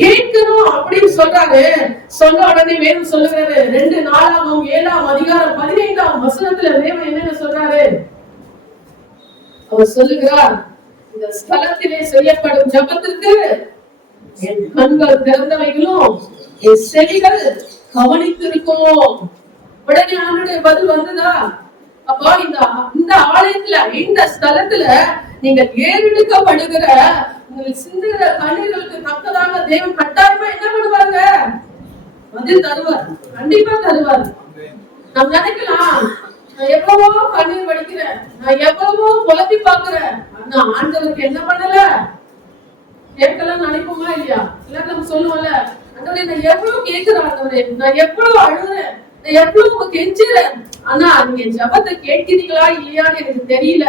கேட்கணும் அப்படின்னு சொல்றாரு. சொன்ன உடனே வேதம் சொல்லுகிறாரு, 2 நாளாகவும் 7ஆம் அதிகாரம் 15ஆம் வசனத்துல தேவன் என்னென்ன சொல்றாரு? அவர் சொல்லுகிறார், இந்த ஸ்தலத்திலே செய்யப்படும் ஜெபத்திற்கு என் கண்கள் திறந்தவைகளும் என் செவிகள் கவனித்திருக்கும். உடனே ஆண்டவருடைய பதில் வந்ததா? அப்போ இந்த ஆலயத்துல, இந்த ஸ்தலத்துல நீங்க ஏறெடுக்கப்படுகிற உங்களுக்கு சிந்துகிற கண்ணீர்களுக்கு தக்கதாக தேவன் கட்டாயமா என்ன பண்ணுவாங்க? பதில் தருவார், கண்டிப்பா தருவார். நாம் நினைக்கலாம், நான் எவ்வளவோ கண்ணீர் வடிக்கிறேன், நான் எவ்வளவோ குழப்பி பாக்குறேன், ஆனா ஆண்டவருக்கு என்ன பண்ணல? கேட்கலாம் நினைப்போமா இல்லையா? இல்ல நம்ம சொல்லுவோம்ல, ஆண்டவரே நான் எவ்வளவு கேட்கிறேன், ஆண்டவரே நான் எவ்வளவு அழுகுறேன், நான் எவ்வளவு கெஞ்சுறேன், ஆனா நீங்க ஜெபத்தை கேட்கிறீங்களா இல்லையான்னு எனக்கு தெரியல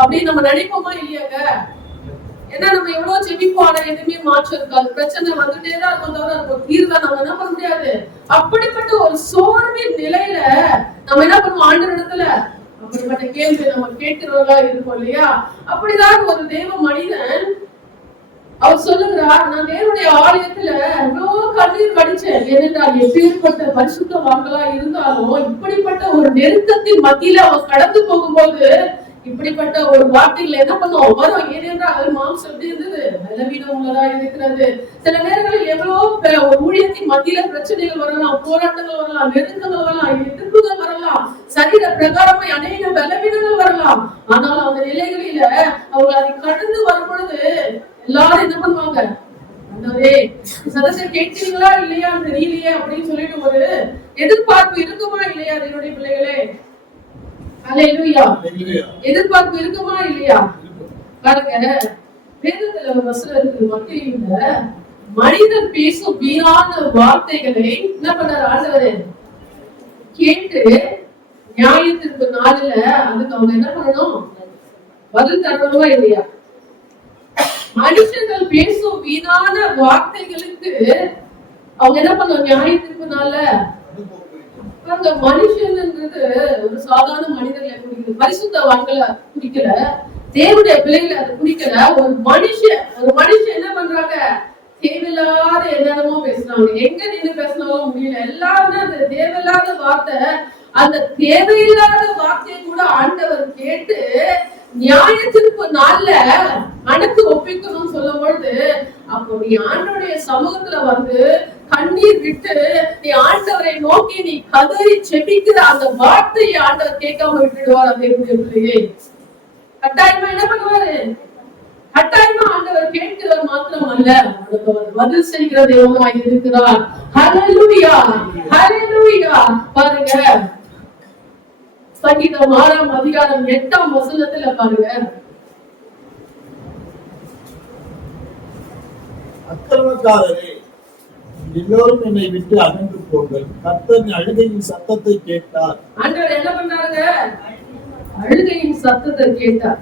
அப்படின்னு நம்ம நினைப்போமா இல்லையாங்க? ஏன்னா நம்ம எவ்வளவு ஜெபிப்போம், ஆனா எதுவுமே மாற்றம் இருக்காது, பிரச்சனை வந்துட்டேதான் இருக்கும், தவிர அதுக்கு தீர்வை நம்ம என்ன பண்ண முடியாது. அப்படிப்பட்ட ஒரு சோர்வின் நிலையில நம்ம என்ன பண்ணுவோம்? ஆண்டவரிடத்துல அப்படிப்பட்ட கேள்வி நம்ம கேட்கிறவர்களா இருக்கோம் இல்லையா? அப்படிதான் ஒரு தேவ மனிதன் அவர் சொல்லுகிறார், நான் தேவனுடைய ஆலயத்துல எவ்வளவு கண்ணீர் படிச்சேன், ஏனென்றால் எப்பேற்பட்ட பரிசுத்தவான்களா இருந்தாலும் இப்படிப்பட்ட ஒரு நெருக்கத்தின் மத்தியில அவர் கடந்து போகும்போது இப்படிப்பட்ட ஒரு வார்த்தைகள் என்ன பண்ணுவோம் வரும். ஏனென்றால் மாம்சம் எப்படி இருந்தது? பலவீனம் உள்ளதா இருக்கிறது. சில நேரங்களில் எவ்வளவு ஒரு ஊழியத்தின் மத்தியில பிரச்சனைகள் வரலாம், போராட்டங்கள் வரலாம், நெருக்கங்கள் வரலாம், எதிர்ப்புகள் வரலாம், சரீர பிரகாரமா அநேக பலவீனங்கள் வரலாம். ஆனாலும் அந்த நிலைகளில அவங்க அதை கடந்து வரும் பொழுது எல்லாரும் என்ன பண்ணுவாங்க? ஆண்டவரே சதத்தை கேட்கிறீங்களா இல்லையா தெரியலையே அப்படின்னு சொல்லிட்டு ஒரு எதிர்பார்ப்பு இருக்குமா இல்லையா? என்னுடைய பிள்ளைகளே, அல்லேலூயா, எதிர்பார்ப்பு இருக்குமா இல்லையா? பாருங்க, வேதத்துல ஒரு வசனம் இருக்கு, மத்தேயுல, மனிதன் பேசும் வீணான வார்த்தைகளை என்ன பண்றாரு ஆண்டவரே? கேட்டு நியாயத்திற்கு நாளில அதுக்கு அவங்க என்ன பண்ணணும்? பதில் தரணுமா இல்லையா? மனுஷர்கள் பேசும் வீணான வார்த்தைகளுக்கு அவங்க என்ன பண்ணுவாங்க? நியாயத்திற்கு நாள்ல அந்த மனுஷன்ன்றது ஒரு சாதாரண மனிதர்களை குறிக்கல, பரிசுத்தவான்களை குறிக்கல, தேவனுடைய பிள்ளைகளை அதை குறிக்கல. ஒரு மனுஷன் என்ன பண்றாங்க? தேவையில்லாத என்னென்னமோ பேசுறாங்க, எங்க நின்று பேசினாலும் முடியல, எல்லாருமே அந்த தேவையில்லாத வார்த்தை, அந்த தேவையில்லாத வார்த்தையை கூட ஆண்டவர் கேட்டு நியாயத்திற்கு நாள்ல மனக்கு ஒப்பிக்கணும்னு சொல்லும் பொழுது, அப்போ நீ ஆண்டவருடைய சமூகத்துல வந்து கண்ணீர் விட்டு நீ ஆண்டவரை நோக்கி நீ கதறி செபிக்கிற அந்த வார்த்தையை ஆண்டவர் கேட்காம விட்டுடுவார். தேவனுடைய பிள்ளையே, கட்டாயமா என்ன பண்ணுவாரு? கட்டாயமா ஆண்டவர் கேட்கிறவர் மாத்திரம் அல்ல, பதில் செய்கிற தேவனாய் இருக்கிறார். ஹல்லேலூயா, ஹல்லேலூயா. பாருங்க, சங்கீதம் 6ஆம் அதிகாரம் 8ஆம் வசனத்துல பாருங்க, அக்கிரமக்காரரே எல்லோரும் என்னை விட்டு அகன்று போங்கள், கர்த்தர் அழுகையின் சத்தத்தை கேட்டார். ஆண்டவர் என்ன பண்றாங்க? அழுகையின் சத்தத்தை கேட்டார்.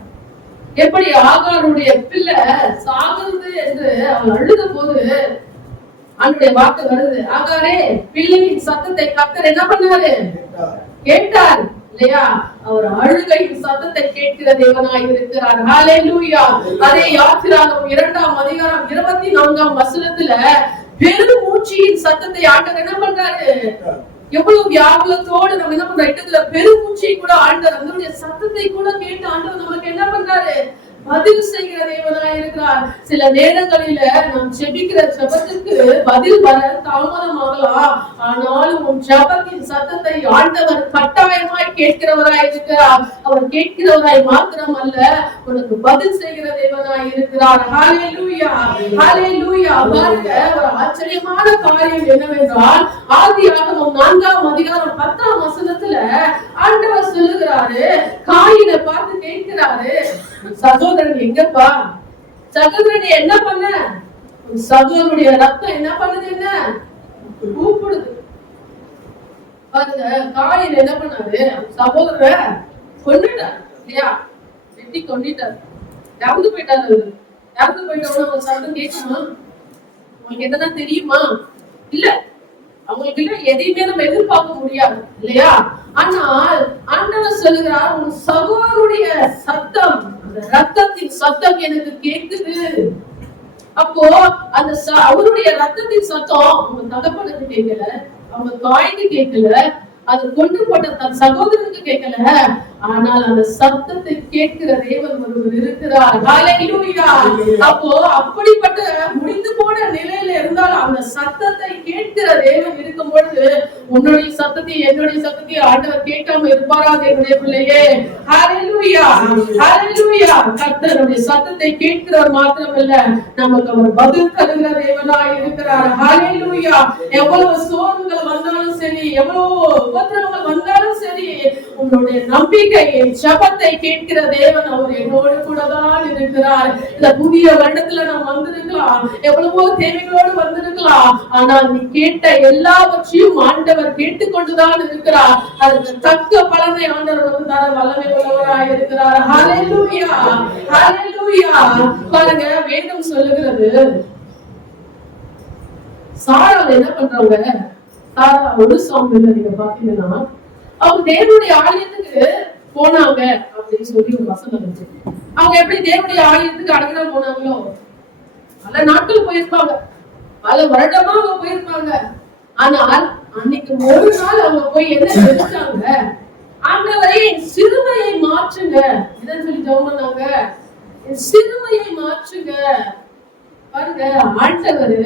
எப்படி ஆகாருடைய பிள்ளை சாகுது என்று அவள் அழுத போது ஆண்டவருடைய வார்த்தை வருது, ஆகாரே பிள்ளையின் சத்தத்தை கர்த்தர் என்ன பண்ணாரு? கேட்டார் இல்லையா? அவர் அழுகையின் சத்தத்தை கேட்கிற தேவனாய் இருக்கிறார். ஹல்லேலூயா. அதே யாத்திராகமம் 2ஆம் அதிகாரம் 24ஆம் வசனத்துல பெரும் மூச்சியின் சத்தத்தை ஆண்டவர் என்ன பண்றாரு? எவ்வளவு வியாகுலத்தோடு நம்ம என்ன பண்றோம்? இடத்துல பெருமூச்சை கூட ஆண்டவர் அதனுடைய சத்தத்தை கூட கேட்டு ஆண்டவர் நமக்கு என்ன பண்றாரு? பதில் செய்கிற தேவனாய் இருக்கிறார். சில நேரங்களில நாம் ஜெபிக்கிற ஜெபத்துக்கு பதில் வர தாமதமாகலாம், ஆனாலும் உன் ஜெபத்தின் சத்தத்தை ஆண்டவர் கட்டாயமாய் கேட்கிறவராய் இருக்கிறார். அவர் கேட்கிறவராய் மாத்திரம் அல்ல, உனக்கு பதில் செய்கிற தேவனாய் இருக்கிறார். ஹல்லேலூயா, ஹல்லேலூயா. பாருங்க, ஒரு ஆச்சரியமான காரியம் என்னவென்றால், ஆதியாகமம் 4ஆம் அதிகாரம் 10ஆம் வசனத்துல ஆண்டவர் சொல்லுகிறாரு, காயினை பார்த்து கேட்கிறாரு, சகோதரன் எங்கப்பா? சகோதரன் என்ன பண்ண? சகோதரனுடைய ரத்தம் என்ன பண்ணுது? என்ன கூப்பிடுது. பாருங்க, காயின் என்ன பண்ணாரு, சகோதரரை கொண்டுட்டார் இல்லையா, வெட்டி கொண்டுட்டார், இறந்து போயிட்டாரு. அவரு இறந்து போயிட்டவன அவங்க சத்தம் கேட்குமா? உங்களுக்கு என்னதான் தெரியுமா? இல்ல, அவங்களுக்கு இல்ல, எதையுமே நம்ம எதிர்பார்க்க முடியாது இல்லையா. ஆனால் ஆண்டவர் சொல்லுகிறார், உன் சகோதரருடைய சத்தம், அந்த ரத்தத்தின் சத்தம் எனக்கு கேட்குது. அப்போ அந்த அவருடைய ரத்தத்தின் சத்தம் அவங்க தகப்பனுக்கு கேட்கல, அவங்க தாய்க்கு கேட்கல, அது கொண்டு போட்ட தன் சகோதரனுக்கு கேட்கல. ஆனால் அந்த சத்தத்தை கேட்கிற தேவன் ஒருவர் இருக்கிறார். ஹல்லேலூயா. அப்போ அப்படிப்பட்ட முடிந்து போன நிலையில இருந்தாலும் அந்த சத்தத்தை கேட்கிற தேவன் இருக்கும் பொழுது உன்னுடைய சத்தத்தையும் என்னுடைய சத்தத்தையும் ஆண்டவர் கேட்காம இருப்பாரா தேவனுடைய பிள்ளையே? ஹல்லேலூயா, ஹல்லேலூயா. கர்த்தருடைய சத்தத்தை கேட்கிறவர் மாத்திரமல்ல, நமக்கு அவர் பதில் தருகிற தேவனாய் இருக்கிறார். ஹல்லேலூயா. எவ்வளவு சோதனைகள் வந்தாலும் சரி, எவ்வளவு உபத்திரவங்கள் வந்தாலும் சரி, உன்னுடைய நம்பிக்கை ஜெபத்தை கேட்கிற தேவன் அவர் என்னோடு கூட தான் இருக்கிறார். இந்த புதிய வருடத்துல நாம் வந்திருக்கலாம், எவ்வளவோ தேவைகளோடு வந்திருக்கலாம், ஆனால் நீ கேட்ட எல்லாவற்றையும் ஆண்டவர் கேட்டுக்கொண்டுதான் இருக்கிறார். அதற்கு தக்க பலனை ஆண்டவர் வந்து தர வல்லமை உள்ளவராய் இருக்கிறார். ஹல்லேலூயா, ஹல்லேலூயா. பாருங்க, வேதம் சொல்லுகிறது, சாரா என்ன பண்றாங்க, சாரா ஒரு சாமியில நீங்க பாத்தீங்கன்னா அவங்க தேவனுடைய ஆலயத்துக்கு போனாங்க அப்படின்னு சொல்லி ஒரு வசனம் இருந்துச்சு. அவங்க எப்படி தேவனுடைய ஆலயத்துக்கு அடங்கினா போனாங்களோ, பல நாட்கள் போயிருப்பாங்க, பல வருடமா அவங்க போயிருப்பாங்க. ஆனால் அன்னைக்கு ஒரு நாள் அவங்க போய் என்ன நினைச்சாங்க, ஆண்டவரே சிறுமையை மாற்றுங்க, என்னன்னு சொல்லி ஜெபம் பண்ணாங்க, சிறுமையை மாற்றுங்க. பாருங்க, ஆண்டவர்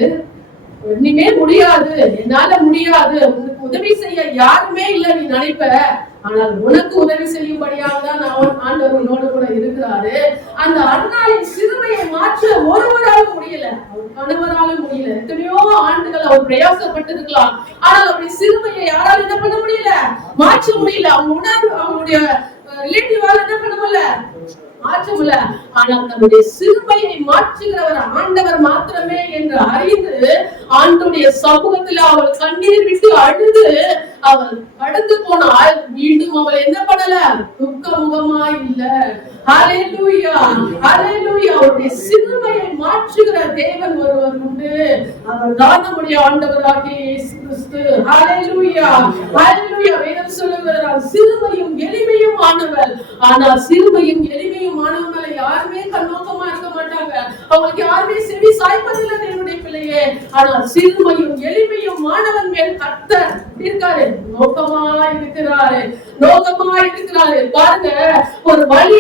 ஒண்ணுமே முடியாது, என்னால முடியாது, உனக்கு உதவி செய்ய யாருமே இல்ல நீ நினைப்ப, ஆனால் உனக்கு உதவி செய்யும்படியாக தான் ஆண்டவர் உன்னோடு கூட இருக்கிறாரு. அந்த அண்ணாவின் சிறுமையை மாற்ற ஒருவராலும் முடியல, அவர் கணவராலும் முடியல. எத்தனையோ ஆண்டுகள் அவர் பிரயாசப்பட்டு இருக்கலாம், ஆனால் அப்படி சிறுமையை யாராலும் என்ன பண்ண முடியல, மாற்ற முடியல. அவங்க உணர்வு, அவங்களுடைய ரிலேட்டிவால என்ன பண்ண முடியல, மாற்றமில்ல. ஆனால் தன்னுடைய சிறுமையை மாற்றுகிறவர் ஆண்டவர் மாத்திரமே என்று அறிந்து ஆண்டுடைய சமூகத்தில் அவள் கண்ணீர் விட்டு அழுது அவள் கடந்து போனால் மீண்டும் அவள் என்ன பண்ணல, துக்க முகமா இல்ல. ஹல்லேலூயா, ஹல்லேலூயா. அவருடைய சிறுமையை மாற்றுகிற தேவன் ஒருவர் உண்டு, அவர் தான் நம்முடைய ஆண்டவராகிய இயேசு கிறிஸ்து. ஹல்லேலூயா, ஹல்லேலூயா. வேதம் சொல்லுகிறார், சிறுமையும் எளிமையும் ஆனவர். ஆனால் சிறுமையும் எளிமையும் ஆனவங்களை யாருமே கண்ணோக்கமா இருக்க மாட்டாங்க, அவங்களுக்கு யாருமே செவி சாய்ப்பதில்லை என்னுடைய பிள்ளையே. ஆனால் சிறுமையும் எளிமையும் மாணவன் மேல் கர்த்தர் இருக்காரு, நோக்கமா இருக்கிறாரு, நோக்கமா இருக்கிறாரு. பாருங்க, ஒரு வழி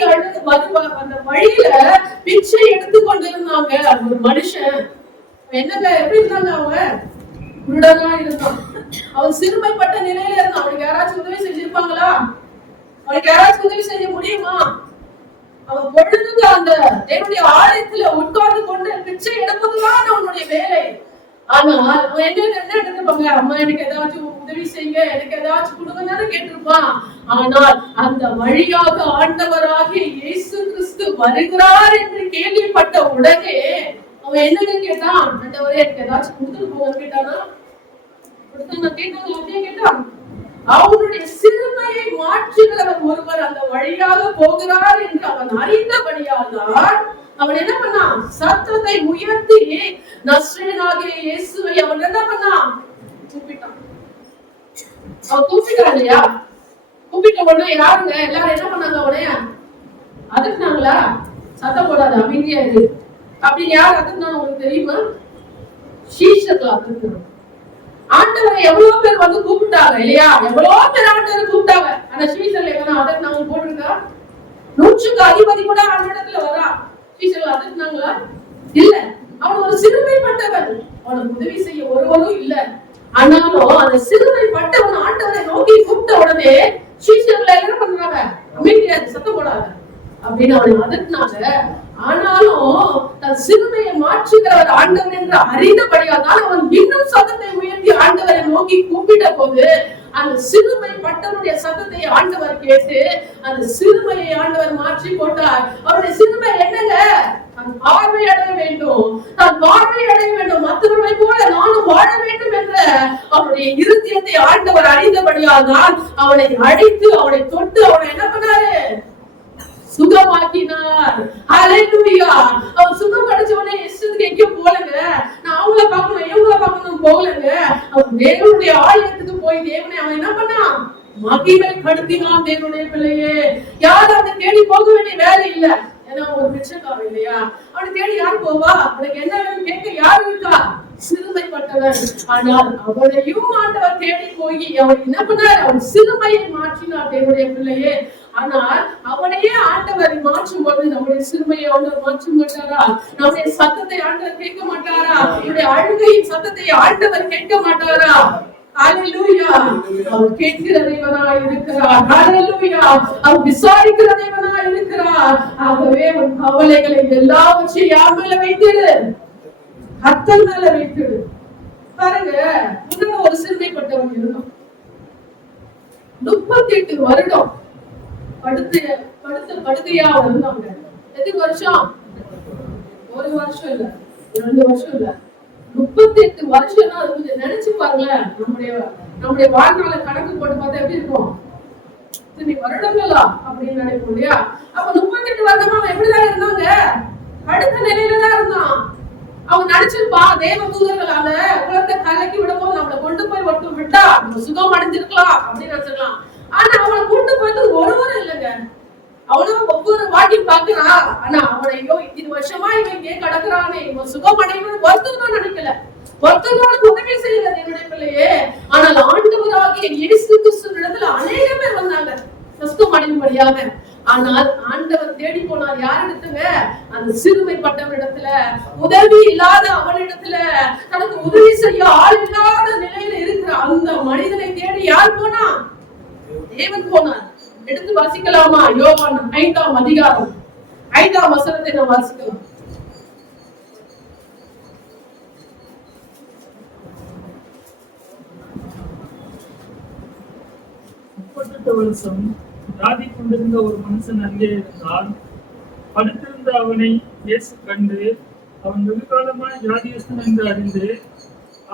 அந்த வழியில பிச்சை எடுத்து கொண்டிருந்தாங்க ஒரு மனுஷன். என்னங்க எப்படி இருந்தாங்க, அவங்க குருடனா இருந்தான், அவன் சிறுமைப்பட்ட நிலையில இருந்தான். அவனுக்கு யாராச்சும் உதவி செஞ்சிருப்பாங்களா? அவனுக்கு யாராச்சும் உதவி செய்ய முடியுமா? அவன் பொழுதுக்கு அந்த தேவனுடைய ஆலயத்துல உட்கார்ந்து கொண்டு பிச்சை எடுப்பதுதான் அவனுடைய வேலை. ஆனால் அவன் என்ன எடுத்துப்பாங்க, அம்மா எனக்கு ஏதாச்சும் உதவி செய்யுங்க, எனக்கு ஏதாச்சும் கொடுங்கன்னு கேட்டிருப்பான். ஆனால் அந்த வழியாக ஆண்டவராகிய இயேசு கிறிஸ்து வருகிறார் என்று கேள்விப்பட்ட உடனே அவன் என்னன்னு கேட்டான், ஆண்டவரே எனக்கு ஏதாச்சும் கொடுத்துட்டு போங்க கேட்டானா? கேட்டான். அவனுடைய சிறுமையை மாற்றுகிறவர் ஒருவர் அந்த வழியாக போகிறார் என்று அவன் அறிந்தபடியால் தான் அவன் என்ன பண்ணான், சத்தத்தை உயர்த்தி நஸ்ரேனாகிய இயேசுவை அவன் என்ன பண்ணான், கூப்பிட்டான். அவன் கூப்பிட்டான் இல்லையா? கூப்பிட்ட உடனே யாருங்க எல்லாரும் என்ன பண்ணாங்க, உடனே அதுக்குனாங்களா? சத்தம் போடாது, அமைதியா இரு அப்படின்னு யார் அதுக்குனாங்க உங்களுக்கு தெரியுமா? சீஷர்கள் அதுக்கு. ஆண்டவரை எவ்வளவு பேர் வந்து கூப்பிட்டாங்க இல்லையா, எவ்வளவு பேர் ஆண்டவரை கூப்பிட்டாங்க. ஆனா சீஷர்கள் எங்கன்னா அதற்கு நாங்க போட்டிருக்கா? 100க்கு அதிபதி கூட ஆண்டவரத்துல வரா, சீஷர்கள் அதற்குனாங்களா? இல்ல. அவன் ஒரு சிறுமைப்பட்டவன், அவனுக்கு உதவி செய்ய ஒருவரும் இல்ல. ஆனாலும் அந்த சிறுமைப்பட்டவன் ஆண்டவரை நோக்கி கூப்பிட்ட உடனே சீஷர்கள் என்ன பண்றாங்க, அமைதியா சத்தம் போடாத அப்படின்னு அவனை அதற்குனாங்க. ஆனாலும் தன் சிறுமையை மாற்றுகிறவர் ஆண்டவர் என்று அறிந்தபடியால் தான் அவன் இன்னும் சத்தத்தை உயர்த்தி ஆண்டவரை நோக்கி கூப்பிட்ட போது அந்த சிறுமைப்பட்டவனுடைய சத்தத்தை ஆண்டவர் கேட்டு அந்த சிறுமையை ஆண்டவர் மாற்றி போட்டார். அவருடைய சிறுமை என்னங்க, தன் பார்வை அடைய வேண்டும், தான் பார்வை அடைய வேண்டும், மற்றவர்களை போல நானும் வாழ வேண்டும் என்ற அவனுடைய இருதயத்தை ஆண்டவர் அறிந்தபடியால் தான் அவனை அடித்து அவனை தொட்டு அவனை என்ன பண்ணாரு? சுகமாக்கினார். ஹல்லேலூயா. அவன் சுகம் அடைச்சவனே இஷ்டத்துக்கு எங்கேயும் போலங்க. நான் அவங்கள பார்க்கணும் இவங்கள பார்க்கணும் போகலங்க. அவன் தேவனுடைய ஆலயத்துக்கு போய் தேவனை அவன் என்ன பண்ணான்? மகிமை படுத்தினான். தேவனுடைய பிள்ளையே, யாரும் அவனை தேடி போக வேண்டிய வேலை இல்ல. ஏன்னா ஒரு பிச்சைக்காரன் இல்லையா, அவனை தேடி யாரு போவா? அவனுக்கு என்ன வேணும் கேட்க யாரு இருக்கா? சிறுமைப்பட்டவன். ஆனால் அவனையும் ஆண்டவர் தேடி போய் அவன் என்ன பண்ணார்? அவன் சிறுமையை மாற்றினார். தேவனுடைய பிள்ளையே, ஆனால் அவனையே ஆண்டவர் மாற்றும் போது நம்முடைய சிறுமையை ஆண்டவர் மாற்ற மாட்டாரா? நம்முடைய சத்தத்தை ஆண்டவர் கேட்க மாட்டாரா? நம்முடைய அழுகையின் சத்தத்தை ஆண்டவர் கேட்க மாட்டாரா? ஹல்லேலூயா. அவர் கேட்கிற தேவனாய் இருக்கிறார். ஹல்லேலூயா. அவர் விசாரிக்கிற தேவனாய் இருக்கிறார். ஆகவே உன் கவலைகளை எல்லாவற்றையும் யார் மேல வைத்திடு? கர்த்தர் மேல வைத்திடு. பாருங்க, முன்னாடி ஒரு சிறுமைப்பட்டவன் இருந்தான். 38 வருடம் படுக்கையா இருந்தாங்க. எத்தனை வருஷம்? ஒரு வருஷம் இல்ல, 2 வருஷம் இல்ல, 38 வருஷம். நினைச்சு பாருங்களேன், நம்முடைய வாழ்நாள கணக்கு போட்டு பார்த்தா எப்படி இருக்கும்? இத்தனை வருடங்களா அப்படின்னு நினைப்போம் இல்லையா? அப்ப 38 வருடமா அவன் எப்படிதான் இருந்தாங்க? அடுத்த நிலையில தான் இருந்தான். அவன் நினைச்சிருப்பா, தேவ தூதர்களால குளத்தை கலக்கி விடவும் நம்மளை கொண்டு போய் ஒட்டு விட்டா நம்ம சுகம் அடைஞ்சிருக்கலாம் அப்படின்னு நினைச்சிருக்கலாம். ஆனா அவனை கூட்டு போயிட்டு ஒருவரும் இல்லைங்க. அவனும் ஒவ்வொரு வாட்டியும் பாக்குறான். ஆனா அவனையோ இத்தனை வருஷமா இவன் இங்கே கிடக்குறானே, இவன் சுகம் அடையணும்னு வருத்தம் நினைக்கல, வருத்தத்தோட உதவி செய்யல என்னுடைய பிள்ளையே. ஆனால் ஆண்டவராகிய இயேசு கிறிஸ்து இடத்துல அநேக பேர் வந்தாங்க சுகம் அடையும்படியாக. ஆனால் ஆண்டவர் தேடி போனார் யார் இடத்துல? அந்த சிறுமைப்பட்டவன் இடத்துல, உதவி இல்லாத அவனிடத்துல, தனக்கு உதவி செய்ய ஆள் இல்லாத நிலையில இருக்கிற அந்த மனிதனை தேடி யார் போனா? தேவன் போனார். எடுத்து வாசிக்கலாமா? யோவான் 5ஆம் அதிகாரம் 5ஆம் வசனத்தை நாம் வாசிக்கலாம். வருஷம் வியாதி கொண்டிருந்த ஒரு மனுஷன் அங்கே இருந்தால், படுத்திருந்த அவனை இயேசு கண்டு அவன் வெகு காலமாய் வியாதியஸ்தன் என்று அறிந்து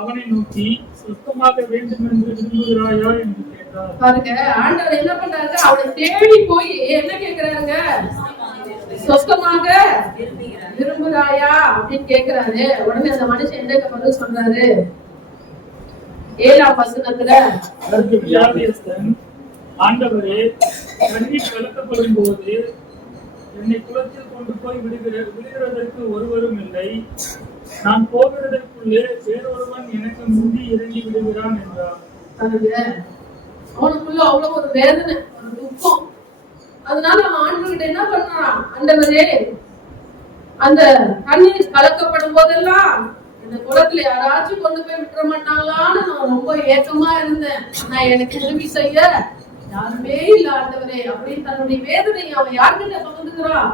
அவனை நோக்கி சுத்தமாக வேண்டும் என்று விரும்புகிறாயா என்று கேட்டார். பாருங்க, ஆண்டவர் என்ன பண்றாரு? அவனை தேடி போய் என்ன கேக்குறாங்க? சுத்தமாக விரும்புகிறாயா அப்படின்னு கேக்குறாரு. உடனே அந்த மனுஷன் என்ன பதில் சொல்றாரு? 7ஆம் வசனத்துல, அதற்கு வியாதியஸ்தன், ஆண்டவரே, கண்ணீர் கலக்கப்படும் போது என்னை குளத்தில் கொண்டு போய் விடுகிறதற்கு ஒருவரும் இல்லை. நான் போகிறதற்குள்ளே வேறொருவன் எனக்கு முந்தி இறங்கி விடுகிறான் என்றார். அவனுக்குள்ள அவ்வளவு ஒரு வேதனை, ஒரு துக்கம். அதனால அவன் ஆண்டவர்கிட்ட என்ன பண்றான்? ஆண்டவரே, அந்த தண்ணீர் கலக்கப்படும் போதெல்லாம் இந்த குளத்துல யாராச்சும் கொண்டு போய் விட்டுற மாட்டாங்களான்னு நான் ரொம்ப ஏக்கமா இருந்தேன். நான் எனக்கு உதவி செய்ய யாருமே இல்ல ஆண்டவரே அப்படின்னு தன்னுடைய வேதனையை அவன் யாருக்கிட்ட பகிர்ந்துக்கிறான்?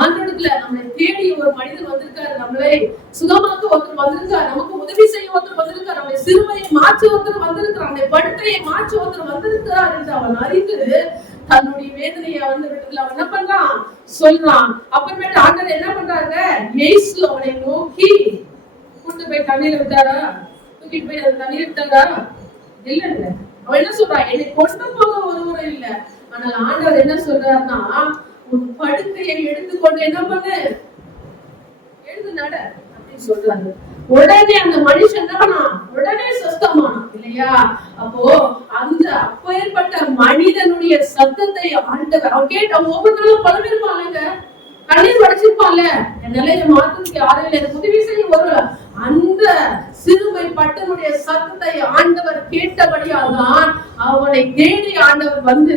ஆண்டவரத்துல நம்மளை தேடி ஒரு மனிதன் வந்திருக்காரு, நம்மளை சுகமாக்க ஒருத்தர் வந்திருக்காரு, நமக்கு உதவி செய்ய ஒருத்தர் வந்திருக்காரு, நம்முடைய சிறுமையை மாற்றி ஒருத்தர் வந்திருக்கிறார், நம்முடைய படுக்கையை மாற்றி ஒருத்தர் வந்திருக்கிறார் என்று அவன் அறிந்து தன்னுடைய வேதனையை வந்து விடத்துல அவன் என்ன பண்றான்? சொல்றான். அப்புறமேட்டு ஆண்டவர் என்ன பண்றாங்க? இயேசு அவனை நோக்கி கூட்டு போய் தண்ணீர் விட்டாரா? தூக்கிட்டு போய் அந்த தண்ணீர் விட்டாரா? இல்லங்க. அவன் என்ன சொல்றான்? என்னை கொண்டு போக ஒருவரும் இல்ல. ஆனால் ஆண்டவர் என்ன சொல்றாருன்னா, உன் படுக்கையை எடுத்துக்கொண்டு என்ன பண்ணு? எழுந்து நட அப்படின்னு சொல்றாரு. உடனே அந்த மனுஷன் என்ன? உடனே சுத்தமானான் இல்லையா? அப்போ அந்த அப்பேற்பட்ட மனிதனுடைய சத்தத்தை ஆண்டவர் அவன் கேட்டு அவன் ஒவ்வொரு நாளும் பலவிருப்பாங்க, கண்ணீர் வடிச்சிருப்பான்ல, என் நிலையை மாற்றத்துக்கு யாரும் இல்லை, எனக்கு உதவி செய்ய ஒரு அந்த சிறுமை பட்டனுடைய சத்தத்தை ஆண்டவர் கேட்டபடியால் தான் அவனை தேடி ஆண்டவர் வந்து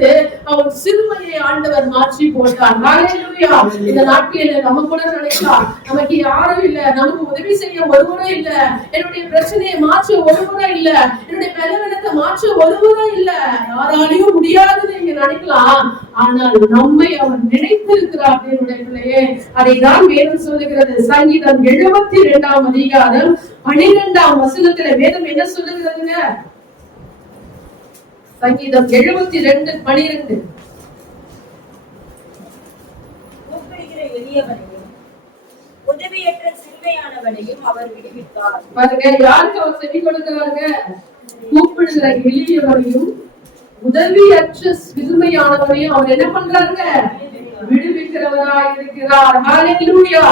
அவன் சிறுமையை ஆண்டவர் மாற்றி போட்டார். ஹல்லேலூயா. இந்த நாட்களில நம்ம கூட நினைக்கலாம், நமக்கு யாரும் இல்ல, நமக்கு உதவி செய்ய ஒருவரும் இல்ல, என்னுடைய பிரச்சனையை மாற்ற ஒருவரும் இல்ல, என்னுடைய பலவீனத்தை மாற்ற ஒருவரும் இல்ல, யாராலையும் முடியாதுன்னு நீங்க நினைக்கலாம். ஆனால் நம்மை அவன் நினைத்திருக்கிறார். என்னுடைய பிள்ளையே, அதை தான் வேதம் சொல்லுகிறது. சங்கீதம் 72ஆம் அதிகாரம் 12ஆம் வசனத்துல வேதம் என்ன சொல்லுகிறதுங்க? சங்கீதம் 72:12. கூப்பிடுகிற எளியவனையும் உதவியற்ற சிறுமையானவனையும் அவர் விடுவித்தார். பாருங்க, யாருக்கு அவர் செவி கொடுக்கிறாருங்க? கூப்பிடுகிற எளியவரையும் உதவியற்ற சிறுமையானவரையும் அவர் என்ன பண்றாருங்க? விடுவிக்கிறவராய் இருக்கிறார். ஹalleluya.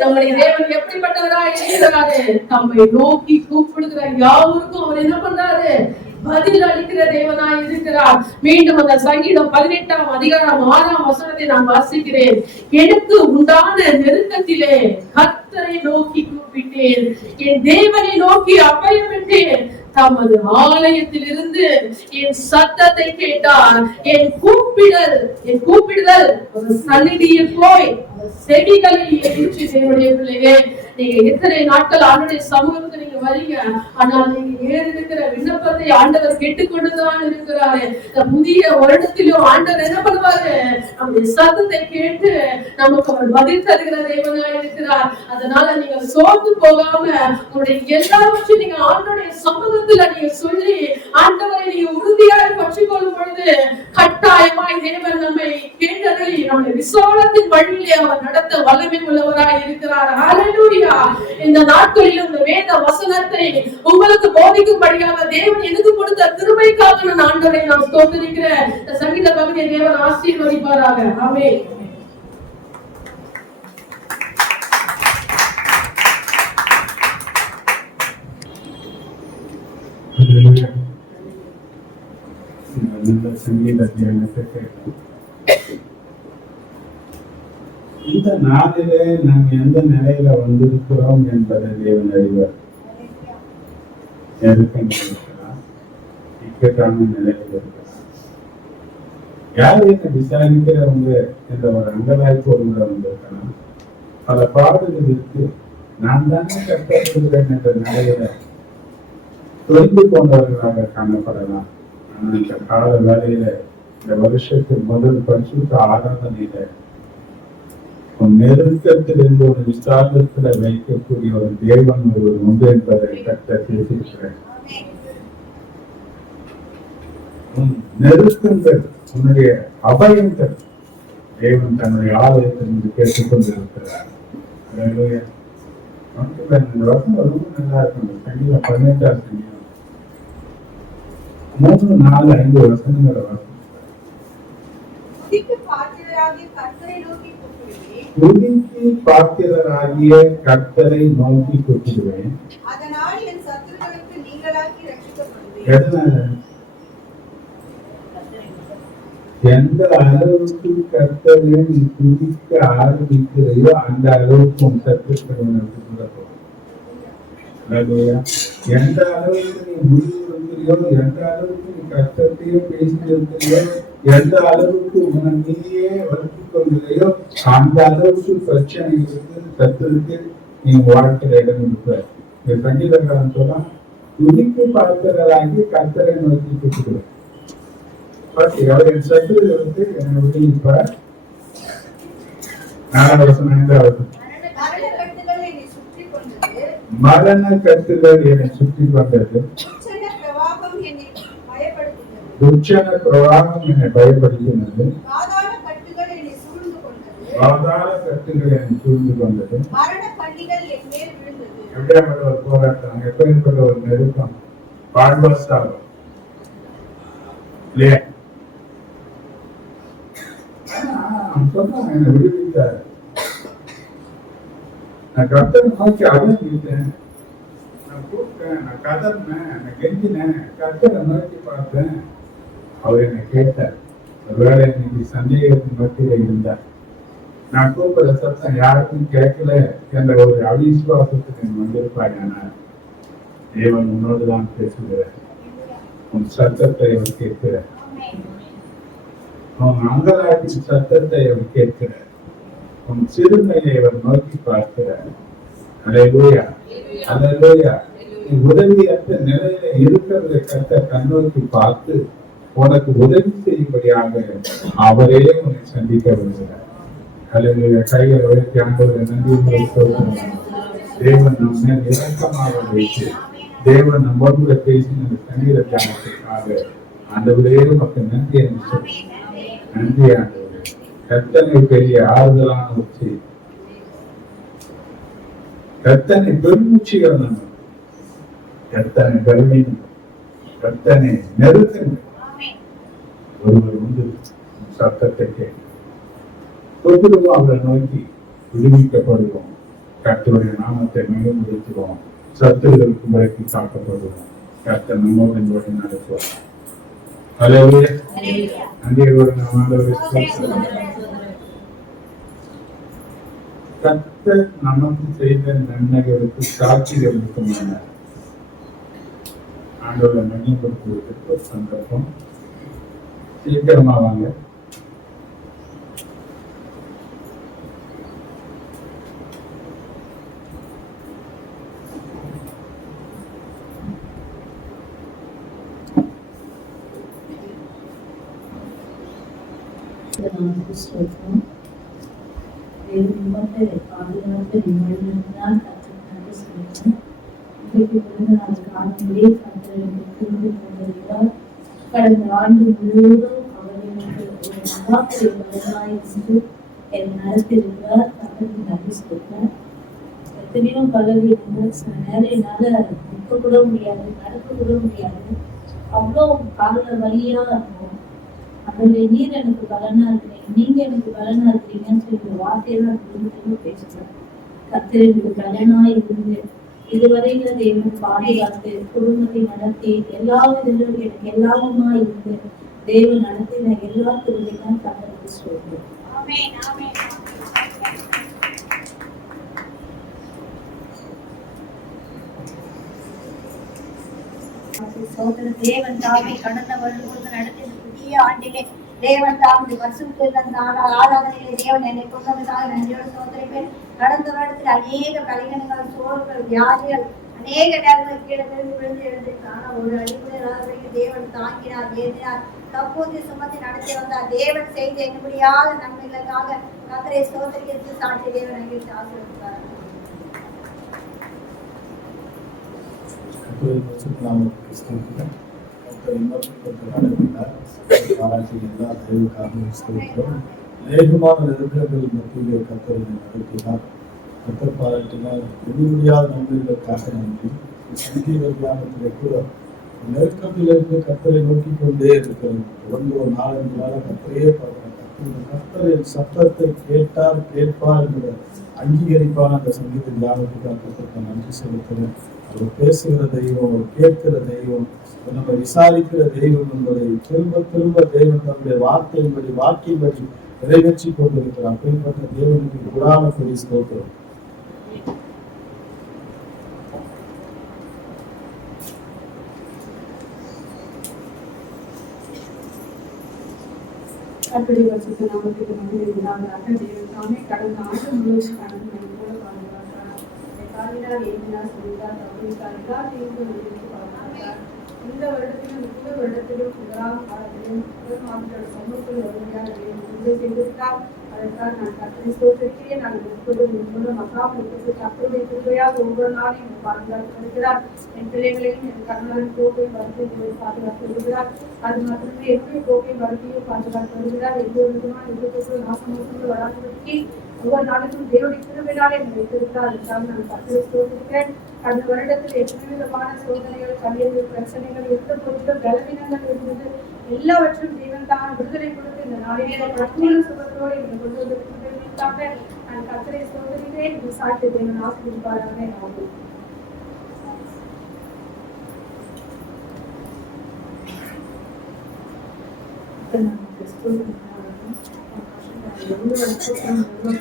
நம்முடைய தேவன் எப்படிப்பட்டவராய் இருக்கிறாரு? நம்மை நோக்கி கூப்பிடுகிற யாவருக்கும் அவர் என்ன பண்றாரு? பதில் அளிக்கிற தேவனாய் இருக்கிறார். மீண்டும் அந்த சங்கீதம் 18ஆம் அதிகாரம் 6ஆம் வசனத்தை நான் வாசிக்கிறேன். எனக்கு உண்டான நெருக்கத்திலே கர்த்தரை நோக்கி கூப்பிட்டேன், என் தேவனை நோக்கி அபயமிட்டேன். தமது ஆலயத்தில் இருந்து என் சத்தத்தை கேட்டார். என் கூப்பிடுதல் சந்நிதியில் போய் செவிகளில் ஏற்றி. தேவனுடைய பிள்ளையே, நீங்க எத்தனை நாட்கள் ஆண்டுடைய சமூகத்துக்கு நீங்க வரீங்க, ஆனால் நீங்க ஏறிருக்கிற விண்ணப்பத்தை ஆண்டவர் கேட்டுக்கொண்டுதான் இருக்கிறாரு. இந்த புதிய வருடத்திலும் ஆண்டவர் என்ன பண்ணுவாரு? நம்முடைய சத்தத்தை கேட்டு நமக்கு அவர் பதில் தருகிற தேவனாய் இருக்கிறார். அதனால நீங்க சோர்ந்து போகாம உங்களுடைய எல்லாவற்றையும் நீங்க ஆண்டோடைய சமூகத்துல நீங்க சொல்லி ஆண்டவரை நீங்க உறுதியாக பற்றிக் கொள்ளும் பொழுது கட்டாயமாய் தேவன் நம்மை கேட்டதை நம்முடைய விசுவாசத்தின் வழியிலே அவர் நடத்த வல்லமை உள்ளவராய் இருக்கிறார். ஹalleluya. இந்த நாட்களில் இந்த வேத வசனத்தை உங்களுக்கு போதிக்கும்படியாக தேவன் எனக்கு கொடுத்த கிருபைக்காக நான் ஆண்டவரை நான் ஸ்தோத்திரிக்கிறேன். இந்த சங்கீத பகுதியை தேவன் ஆசீர்வதிப்பாராக. ஆமென். சங்கீத தியானத்தை கேட்கிறோம். இந்த நாளிலே நாம் எந்த நிலையில வந்திருக்கிறோம் என்பதை தேவன் அறிவார். இக்கட்டான நிலையில இருக்கிறார். யார் என்ன விசாரிக்கிறவங்க என்ற ஒரு அங்கலாய்ப்போடு வந்திருக்கலாம். பல பாடல்கள் இருக்கு. நான் தானே கற்படுகிறேன் என்ற நிலையில தொய்ந்து கொண்டவர்களாக காணப்படலாம். ஆனா இந்த கால வேலையில இந்த வருஷத்தின் முதல் பரிசுத்த ஆராதனையில நெருக்கத்திலிருந்து ஒரு விசாரத்துல வைக்கக்கூடிய ஒரு தேவன் ஒருவர் உண்டு என்பதை கர்த்தர் பேசியிருக்கிறேன். நெருக்கங்கள் உன்னுடைய அபயங்கள் தேவன் தன்னுடைய ஆலயத்திலிருந்து கேட்டுக் கொண்டிருக்கிறார். இந்த வருஷம் ரொம்ப நல்லா இருக்கும். சங்கீதம் 18ஆம் சங்கீதம் 3, 4, 5 வசனங்களை வாசிக்கிறேன். துதிக்கு பாத்திரராகிய கர்த்தரை நோக்கி கூப்பிடுவேன். துதிக்கு பாத்திரராகிய கர்த்தரை நோக்கி கூப்பிடுவேன். அதனால் என் சத்துருக்களுக்கு நீங்களாக்கி ரட்சிக்கப்படுவேன். எதனால? எந்த அளவுக்கு கர்த்தரை நீ துதிக்க ஆரம்பிக்கிறையோ அந்த அளவுக்கு உன் சத்துருக்கள் உனக்கு கூட போகும். எந்த அளவுக்கு நீ முடிவெடுக்கிறியோ, எந்த அளவுக்கு நீ கஷ்டத்தையோ பேசியிருக்கிறியோ, எந்த அளவுக்கு உன்னை நீயே வளர்த்துக் கொள்கிறையோ அந்த அளவுக்கு பிரச்சனைகளுக்கு சத்துருக்கு நீ வாழ்க்கையில இடம் இருப்ப. இந்த சங்கீதக்காரன் சொல்ல துதிக்கு பார்க்கிறதாகி கர்த்தரை நோக்கி கூப்பிடுவேன். அவரின் சத்துரு வந்து என்னை விட்டு இப்ப 4 வருஷம் 5 வருஷம் மரண கட்டுகள் என்னை சுற்றி கொண்டது. துர்ச்சன பிரவாகம் என்னை பயப்படுத்தினது. பாதாள கட்டுகள் என்னை சூழ்ந்து கொண்டது. எப்படியாப்பட்ட ஒரு போராட்டம், எப்படிப்பட்ட ஒரு நெருக்கம், பாழ்வாஸ்தாகம் இல்லையா? என்னை விடுவித்தார். நான் கர்த்தரை நோக்கி அழுதுட்டேன், நான் கூப்பிட்டேன், நான் கதறினேன், நான் கெஞ்சினேன், கர்த்தரை நோக்கி பார்த்தேன். அவர் என்னை கேட்டார். ஒருவேளை இன்னைக்கு சந்தேகத்தின் மத்தியில இருந்தார். நான் கூப்பிடுற சத்தம் யாருக்கும் கேட்கல என்ற ஒரு அவிசுவாசத்துக்கு நீ வந்திருப்பாயானால் தேவன் உன்னோடுதான் பேசுகிறார். உன் சத்தத்தை அவர் கேட்கிறார். உன் அங்கலாட்டின் சத்தத்தை அவர் கேட்கிறார். உன் சிறுமையை அவர் நோக்கி பார்க்கிறார். அல்லேலூயா, அல்லேலூயா. நீ உதவியற்ற நிலையில இருக்கிறதை கர்த்தர் கண்ணோக்கி பார்த்து உனக்கு உதவி செய்யும்படியாக அவரே உன்னை சந்திக்க வருகிறார். அல்லேலூயா. கைகளை உயர்த்தி ஆண்டவரை நன்றி சொல்றோம். தேவன் நம்ம மேல் இரக்கமாக வைத்து தேவன் நம்மோடு பேசின சங்கீத தியானத்திற்காக ஆண்டவரே உனக்கு நன்றி என்று சொல்லி நன்றி ஆண்டவரே. கர்த்தனை பெரிய ஆறுதலான உச்சி, கர்த்தனை பெருமூச்சிகள் நம்ம கர்த்தனை கருவின் கர்த்தனை நெருக்குங்கள். ஒருவர் வந்து சத்தத்தை கேட்டு தொட்டுடுவோம், அவரை நோக்கி விடுவிக்கப்படுவோம். கர்த்தருடைய நாமத்தை மேம்படுத்துவோம். சத்துருகளுக்கு விலக்கி காக்கப்படுவோம். கர்த்தர் நம்மோடு வழி நடத்துவார். அல்லேலூயா. அங்கே ஒரு ஆண்டவரை ஸ்தோத்திரம். கர்த்தர் நமக்கு செய்த நன்மைகளுக்கு சாட்சிகள் இருக்குமான ஆண்டவரை மையப்படுத்துவதற்கு ஒரு சந்தர்ப்பம். சீக்கிரமா வாங்க. கடந்த ஆண்டு முழுவதும் அவர் எனக்கு ஒரு மகாபெரிய பலனாய் இருந்து என்னை நடத்தியிருக்கிறார். கர்த்தருக்கு நன்றி சொல்றேன். எத்தனையோ பலவீனங்கள், சில நேரம் என்னால நிற்க கூட முடியாது, நடக்க கூட முடியாது, அவ்வளோ கால வலியா இருக்கும். அதனுடைய நீர் எனக்கு பலனா இருக்கிறீங்க, நீங்க எனக்கு பலனா இருக்கிறீங்கன்னு சொல்லி ஒரு வார்த்தையெல்லாம் திரும்ப திரும்ப பேசுறேன். கர்த்தர் எனக்கு பலனா இருந்து இதுவரையில தேவன் பாதுகாத்து குடும்பத்தை நடத்தி எல்லா விதத்திலும் எனக்கு எல்லாருமா இருந்து தேவன் நடத்தின எல்லா திருவிழா கர்த்தருக்கு சொல்றேன். தேவன் தாமே கடந்த வருடம் நடத்தின புதிய ஆண்டிலே தேவன் தாமது பரிசுத்த ஆராதனையிலே தேவன் என்னை கொண்டதாக நன்றியோடு சோதரிப்பேன். கடந்த வருடத்தில் அநேக பலவீனங்கள், சோர்வுகள், வியாதிகள், அநேக நேரங்கள் கீழே விழுந்து எழுந்திருக்கான ஒரு அடிப்படையில் தேவன் தாங்கினார், ஏந்தினார், தப்போது சுமத்தி நடத்தி வந்தார். தேவன் செய்த என்னுடையாத நன்மைகளுக்காக கர்த்தரை சோதரிக்கிறது சாட்சி தேவன் அங்கிட்டு ஆசீர்வதிப்பார். வேகமான நெருக்கங்கள் மத்தியிலே கர்த்தரை நடத்தினார். கர்த்தர் பாராட்டினார். எண்ணிமுடியாத நன்மைகளுக்காக நன்றி. சங்கீத தியானத்திலே கூட நெருக்கத்திலிருந்து கர்த்தரை நோக்கி கொண்டே இருக்கிறது. தொடர்ந்து ஒரு 4-5 நாளாக கர்த்தரையே பார்க்கிறார். கர்த்தரின் சத்தத்தை கேட்பார் என்ற அங்கீகரிப்பான அந்த சங்கீத தியானத்துக்காக கர்த்தருக்கு நன்றி செலுத்துகிறேன். அவர் பேசுகிற தெய்வம், அவர் கேட்கிற தெய்வம், நம்ம விசாரிக்கிற தெய்வம் என்பதை திரும்ப திரும்ப தேவன் தன்னுடைய வார்த்தையின்படி வாக்கின்படி நிறைவேற்றி கொண்டிருக்கிறார். அப்படிப்பட்ட தேவனுக்கு குடான கொடி ஸ்தோத்திரம். அப்படி வச்சுட்டு நமக்கு நம்பியிருந்தாங்க. தேவன் தாமே கடந்த ஆண்டு முழுவதும் கடந்து போல பாதுகாத்தார். காலினால் ஏற்றினார், சொல்லிட்டார், தப்பித்தார், எல்லாத்தையும் பாதுகாத்தார். இந்த வருடத்திலும் புது வருடத்திலும் முதலாம் காலத்திலும் முதல் மாதத்தோட சமூகத்தில் வருகையாக உதவி செய்திருக்கார். அதற்காக நான் கர்த்தரை ஸ்தோத்திரிக்கிறேன். நான் எப்போதும் உங்களோட மகாபலிக்கு கர்த்தருடைய கிருபையாக ஒவ்வொரு நாளும் எனக்கு பாதுகாத்து வருகிறார். என் பிள்ளைகளையும் என் கணவரின் போக்கையும் வருகையை பாதுகாத்து வருகிறார். அது மாத்திரமே என்னுடைய போக்கையும் வருகையும் பாதுகாத்து வருகிறார். எந்த ஒரு விதமான விபத்துக்கள் நாசமோசங்கள் வராதபடிக்கு ஒவ்வொரு நாளுக்கும் தேவனுடைய கிருபையினாலே என்னை வைத்திருக்கிறார். அதற்காக நான் கர்த்தரை ஸ்தோத்திரிக்கிறேன். கடந்த வருடத்தில் எத்தனை விதமான சோதனைகள், கல்வியல் பிரச்சனைகள், இருந்த பொருட்கள், பலவீனங்கள் இருந்தது, எல்லாவற்றும் தேவன் தான் விடுதலை கொடுத்து இந்த நாளிலே பற்பூர்ண சுகத்தோடு என்னை கொண்டு வந்திருக்கிறதற்காக நான் கர்த்தரை ஸ்தோத்திரிக்கிறேன். இந்த சாட்சி தேவன் ஆசீர்வதிப்பாராக. ஆமென்.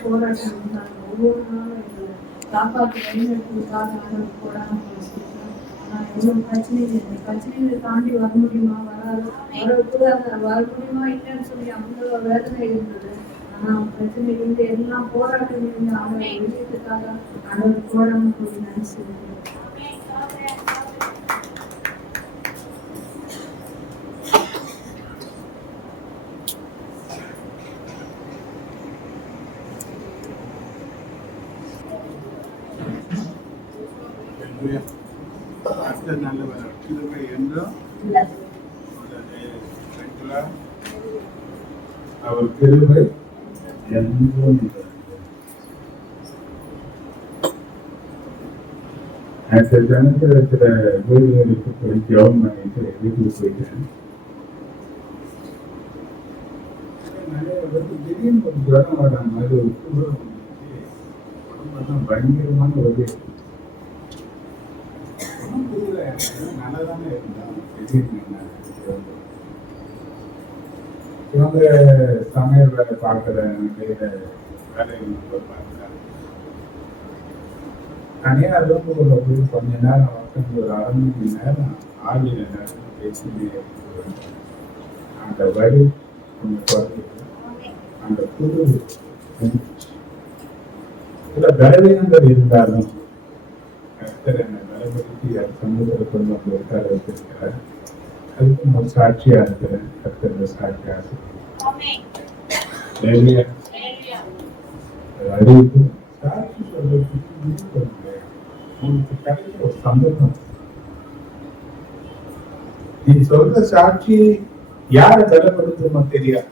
போராட்டம் இருந்தாலும் ஒவ்வொரு நாளும் காப்பாற்று வழிநடத்துவதற்காக போடாமல் எவ்வளவு பிரச்சனைகளை தாண்டி வர முடியுமா, வர முடியுமா இல்லைன்னு சொல்லி அவங்க வேதனை இருந்தது. ஆனா பிரச்சனை இருந்து எல்லாம் போராட்டம் இருந்து அவங்களை வெளியேற்றதுக்காக அவர்கள் போடாமல் கொஞ்சம் நினைச்சிருக்கேன். நல்லவர் கிருபை என்றும் அவர் கிருபை என்றும் நேற்று தினத்தில் இருக்கிற வீடுகளுக்கு போய் ஜெபம் பண்ணிட்டு வீட்டுக்கு போயிட்டேன். நிறைய பேருக்கு திடீர்னு ஒரு ஜுரம் வர மாதிரி ஒரு குளிர் வந்துச்சு. உடம்பெல்லாம் பயங்கரமான ஒரு புரியல, நல்லதானே இருந்தாலும் திடீர்னு இவங்க சமையல் வேலை பார்க்குற வேலைகள் பார்க்குறாங்க. தனியார் ரூமுக்குள்ள போய் கொஞ்ச நேரம் உட்காந்து ஒரு 1/2 மணி நேரம் ஆவியில நேரம் பேசினே அந்த வலி கொஞ்சம் குறைஞ்சிது. அந்த புது சில பலவீனங்கள் இருந்தாலும் கர்த்தர் என்னை பலப்படுத்தி சமூகத்தை கொண்டு வந்து உட்கார வச்சிருக்கிறார். அதுக்கும் ஒரு சாட்சியா இருக்கிறேன். கர்த்தர் சாட்சியா அறிவிப்பு சாட்சி சொல்றதுக்கு உங்களுக்கு கிடைக்கிற ஒரு சந்தர்ப்பம். நீ சொல்ற சாட்சி யாரை பலப்படுத்துமோ தெரியாது.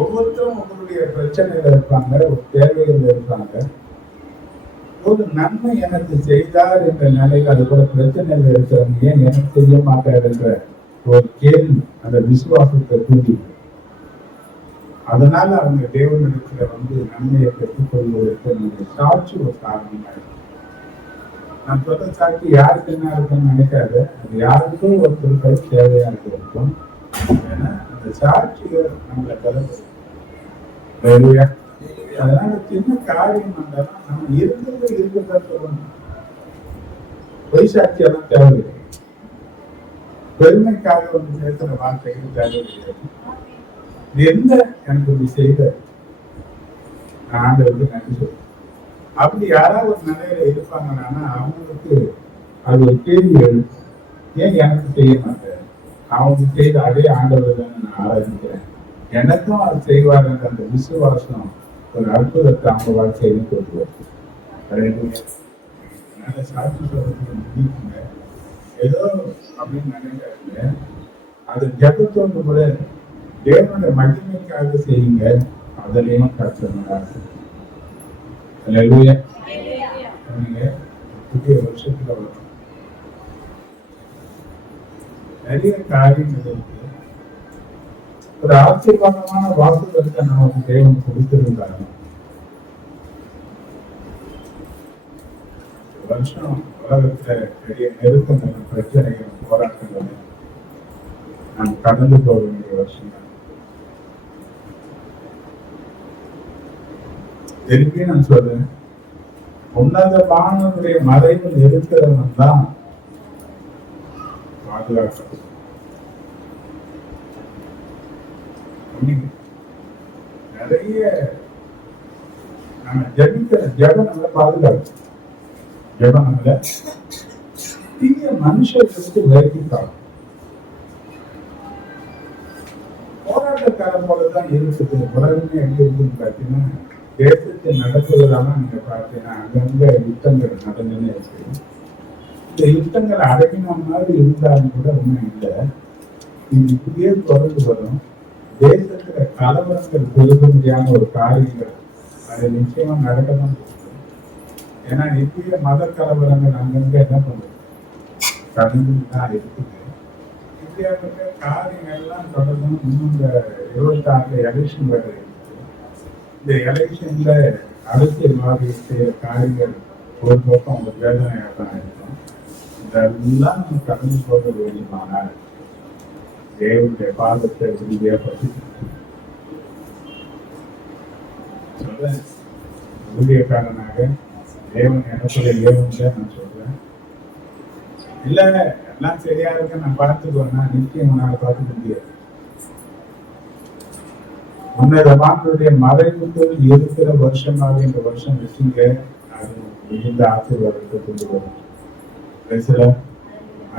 ஒவ்வொருத்தரும் உங்களுடைய பிரச்சனையில இருப்பாங்க, ஒரு தேவையில இருப்பாங்க. ஒரு நன்மை எனக்கு செய்தார் என்ற நிலையில் அது கூட பிரச்சனையில இருக்கிறவங்க ஏன் எனக்கு செய்ய மாட்டார் என்ற ஒரு கேள்வி அந்த விசுவாசத்தை தூண்டி, அதனால அவங்க தேவனிடத்துல நன்மையை பெற்றுக்கொள்வதற்கு சாட்சி ஒரு காரணமாக. நான் சொல்ற சாட்சி யாருக்கு என்ன இருக்குன்னு நினைக்காத, அது யாருக்கும் ஒருத்தருக்கு தேவையா இருக்கும். ஏன்னா அந்த சாட்சிகள் நம்மளை கலந்து. அதனால சின்ன காரியம் வந்தாலும் நம்ம இருந்தது இருக்கிறதா சொல்லணும். பொய் சாட்சியெல்லாம் தேவையில்லை. பெருமைக்காக பேசுற வார்த்தைகள் தேவையில்லை. எந்த எனக்கு இப்படி செய்த ஆண்டவருக்கு நன்றி சொல்றேன். அப்படி யாராவது ஒரு நிலையில இருப்பாங்கன்னா அவங்களுக்கு அது ஒரு கேள்வி எழுது. ஏன் எனக்கு செய்ய மாட்டேன்? அவங்க செய்த அதே ஆண்டவர் தான் நான் ஆராதிக்கிறேன். எனக்கும் அது செய்வார் என்ற அந்த விசுவாசம் ஒரு அற்புதத்தை அவங்க வாழ்க்கையில கொண்டு வருது. நல்ல சாட்சி சொல்றதுக்கு முடியுங்க ஏதோ அப்படின்னு நினைக்காங்க. அது ஜபத்தோடு கூட தேவனுடைய மகிமைக்காக செய்யுங்க. அதுலயும் கஷ்டமாக புதிய வருஷத்துல வரும். நிறைய காரியங்கள் இருக்கு. ஒரு ஆச்சரியமான வாக்குறுதியை நமக்கு தேவன் கொடுத்திருந்தாங்க. வருஷம் உலகத்துல பெரிய நெருக்கங்கள், பிரச்சனைகள், போராட்டங்கள் நாம் கடந்து போக வேண்டிய வருஷம். திருப்பி நான் சொல்றேன், உன்னதமானவருடைய மறைவில் இருக்கிறவன் தான் பாதுகாக்க. நிறைய நம்ம ஜபிக்கிற ஜபம் நம்மளை பாதுகாக்கும். ஜபம் நம்மள தீய மனுஷர்களுக்கு விலகிட்டாங்க. போராட்டக்காரன் போலதான் இருக்குது. உலகமே எங்க இருக்குன்னு பார்த்தீங்கன்னா தேசத்தை நடத்துவதால நீங்க பார்த்தீங்கன்னா அங்கங்க யுத்தங்கள் நடந்துன்னு இருக்கு. இந்த யுத்தங்கள் அடங்கின மாதிரி இருந்தாலும் கூட ஒன்றும் இல்லை. இது இப்படியே தொடர்ந்து வரும். தேசத்துல கலவரங்கள் பெருகும்படியான ஒரு காரியங்கள் அது நிச்சயமா நடக்கதான் போகுது. ஏன்னா இப்படியே மத கலவரங்கள் அங்கங்க என்ன பண்ணுது, கடந்துதான் இருக்குது. இப்படியாப்பட்ட காரியங்கள்லாம் தொடர்ந்து இன்னும் இந்த 26 எலெக்ஷன் வேற இருக்குது. இந்த எலெக்ஷன்ல அரசியல்வாதி செய்யற காரியங்கள் ஒரு பக்கம் ஒரு வேதனையாக தான் இருக்கும். இதெல்லாம் நம்ம கடந்து போக வேண்டுமானால் தேவனுடைய பாதத்தை உறுதியாக பற்றி சொல்றேன். ஊழியக்காரனாக தேவன் எனக்குள்ள தேவன் நான் சொல்றேன். இல்ல எல்லாம் சரியா இருக்க நான் பார்த்துக்குவேன்னா நிச்சயம் நான் பார்த்துக்க முடியாது. உன்னதமானுடைய மறைவுக்குள் இருக்கிற வருஷமாக இந்த வருஷம் வச்சுங்க. அது மிகுந்த ஆசீர்வாதத்தை கொண்டு வரும். சில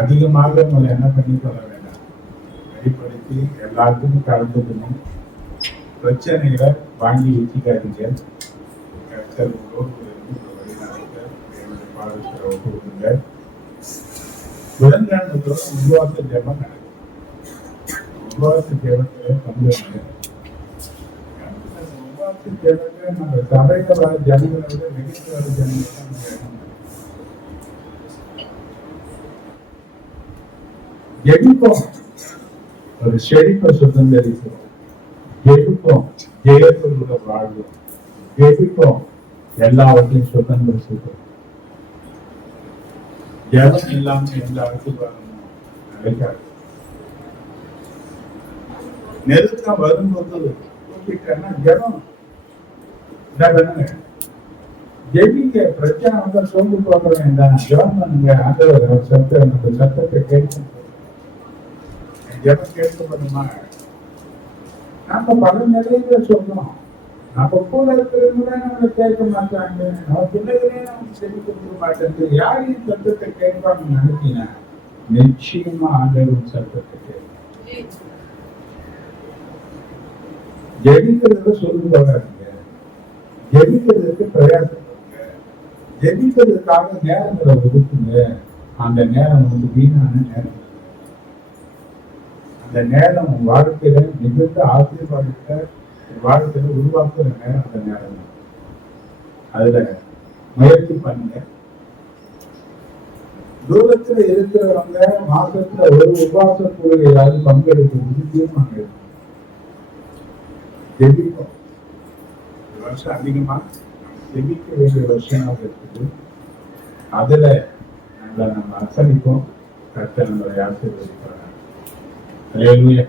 அதிகமாக உங்களை என்ன பண்ணிக்கொள்ள வேண்டாம், வெளிப்படுத்தி எல்லாத்துக்கும் கலந்துக்கணும். பிரச்சனைகளை வாங்கி வச்சுக்காதீங்க. ஒப்புக்கொடுங்க. புதன்கிழமையோட உபவாச ஜெபம் நடக்கும். உபவாச ஜெபத்துல பங்கு உபவாச எனக்கு தெரிஞ்ச நம்ம சபையில வர ஜனங்களை விட வெளியில வர ஜனங்கள் தான் நம்ம இடம். ஜெபிப்போம், ஒரு செழிப்பை சுதந்திரிக்கிறோம். ஜெபிப்போம், ஜெயத்தோட வாழ்வோம். ஜெபிப்போம், எல்லாவற்றையும் சுதந்திரிக்கிறோம். ஜெபம் இல்லாம எந்த ஆசீர்வாதமும் நடக்காது. நெருக்கம் வரும்போது கூப்பிட்டேன்னா ஜெபம் என்ன பண்ணுங்க, ஜெபிங்க. பிரச்சனை வந்தா சோர்ந்து போக வேண்டாம், ஜெபம் பண்ணுங்க. ஆண்டவர் சத்தம், அந்த சத்தத்தை கேட்கும். ஜெபம் கேட்கப்படுமா? நாம பல நிலையில சொல்றோம், நம்ம கூட இருக்கிறவங்க நம்மளை கேட்க மாட்டாங்க, நம்ம பிள்ளைகளே நமக்கு செவி கொடுக்க மாட்டேங்குது. யாரையும் சத்தத்தை கேட்பாங்க நினைக்கினா நிச்சயமா ஆண்டவரின் சத்தத்தை கேட்பாங்க. ஜெபிக்கிறத சொல்லி போகாதீங்க, ஜெபிக்கிறதுக்கு பிரயாசப்படுங்க. ஜெபிக்கிறதுக்காக நேரங்களை ஒதுக்குங்க. அந்த நேரம் வந்து வீணான நேரம். அந்த நேரம் உன் வாழ்க்கையில மிகுந்த ஆசீர்வாதத்தை வாழ்க்கையில உருவாக்குற நேரம். அந்த நேரம் அதுல முயற்சி பண்ணுங்க. தூரத்துல இருக்கிறவங்க மாசத்துல ஒரு உபவாச கூறுகையாவது பங்கெடுக்கிறது தீர்மானம் எடுக்கும். ஜெபிப்போம். இந்த வருஷம் அதிகமா ஜெபிக்க வேண்டிய வருஷமாக இருக்குது. அதுல நம்ம அர்ப்பணிப்போம். கர்த்தர் நம்மளை ஆசீர்வதிக்கிறார். ஹல்லேலூயா.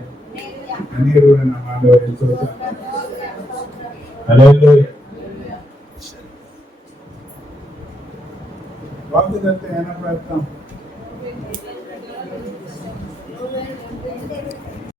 நன்றியோடு நம்ம ஆண்டவரை ஸ்தோத்திரம். ஹல்லேலூயா. வாக்குத்தத்தம் என்ன அர்த்தம்?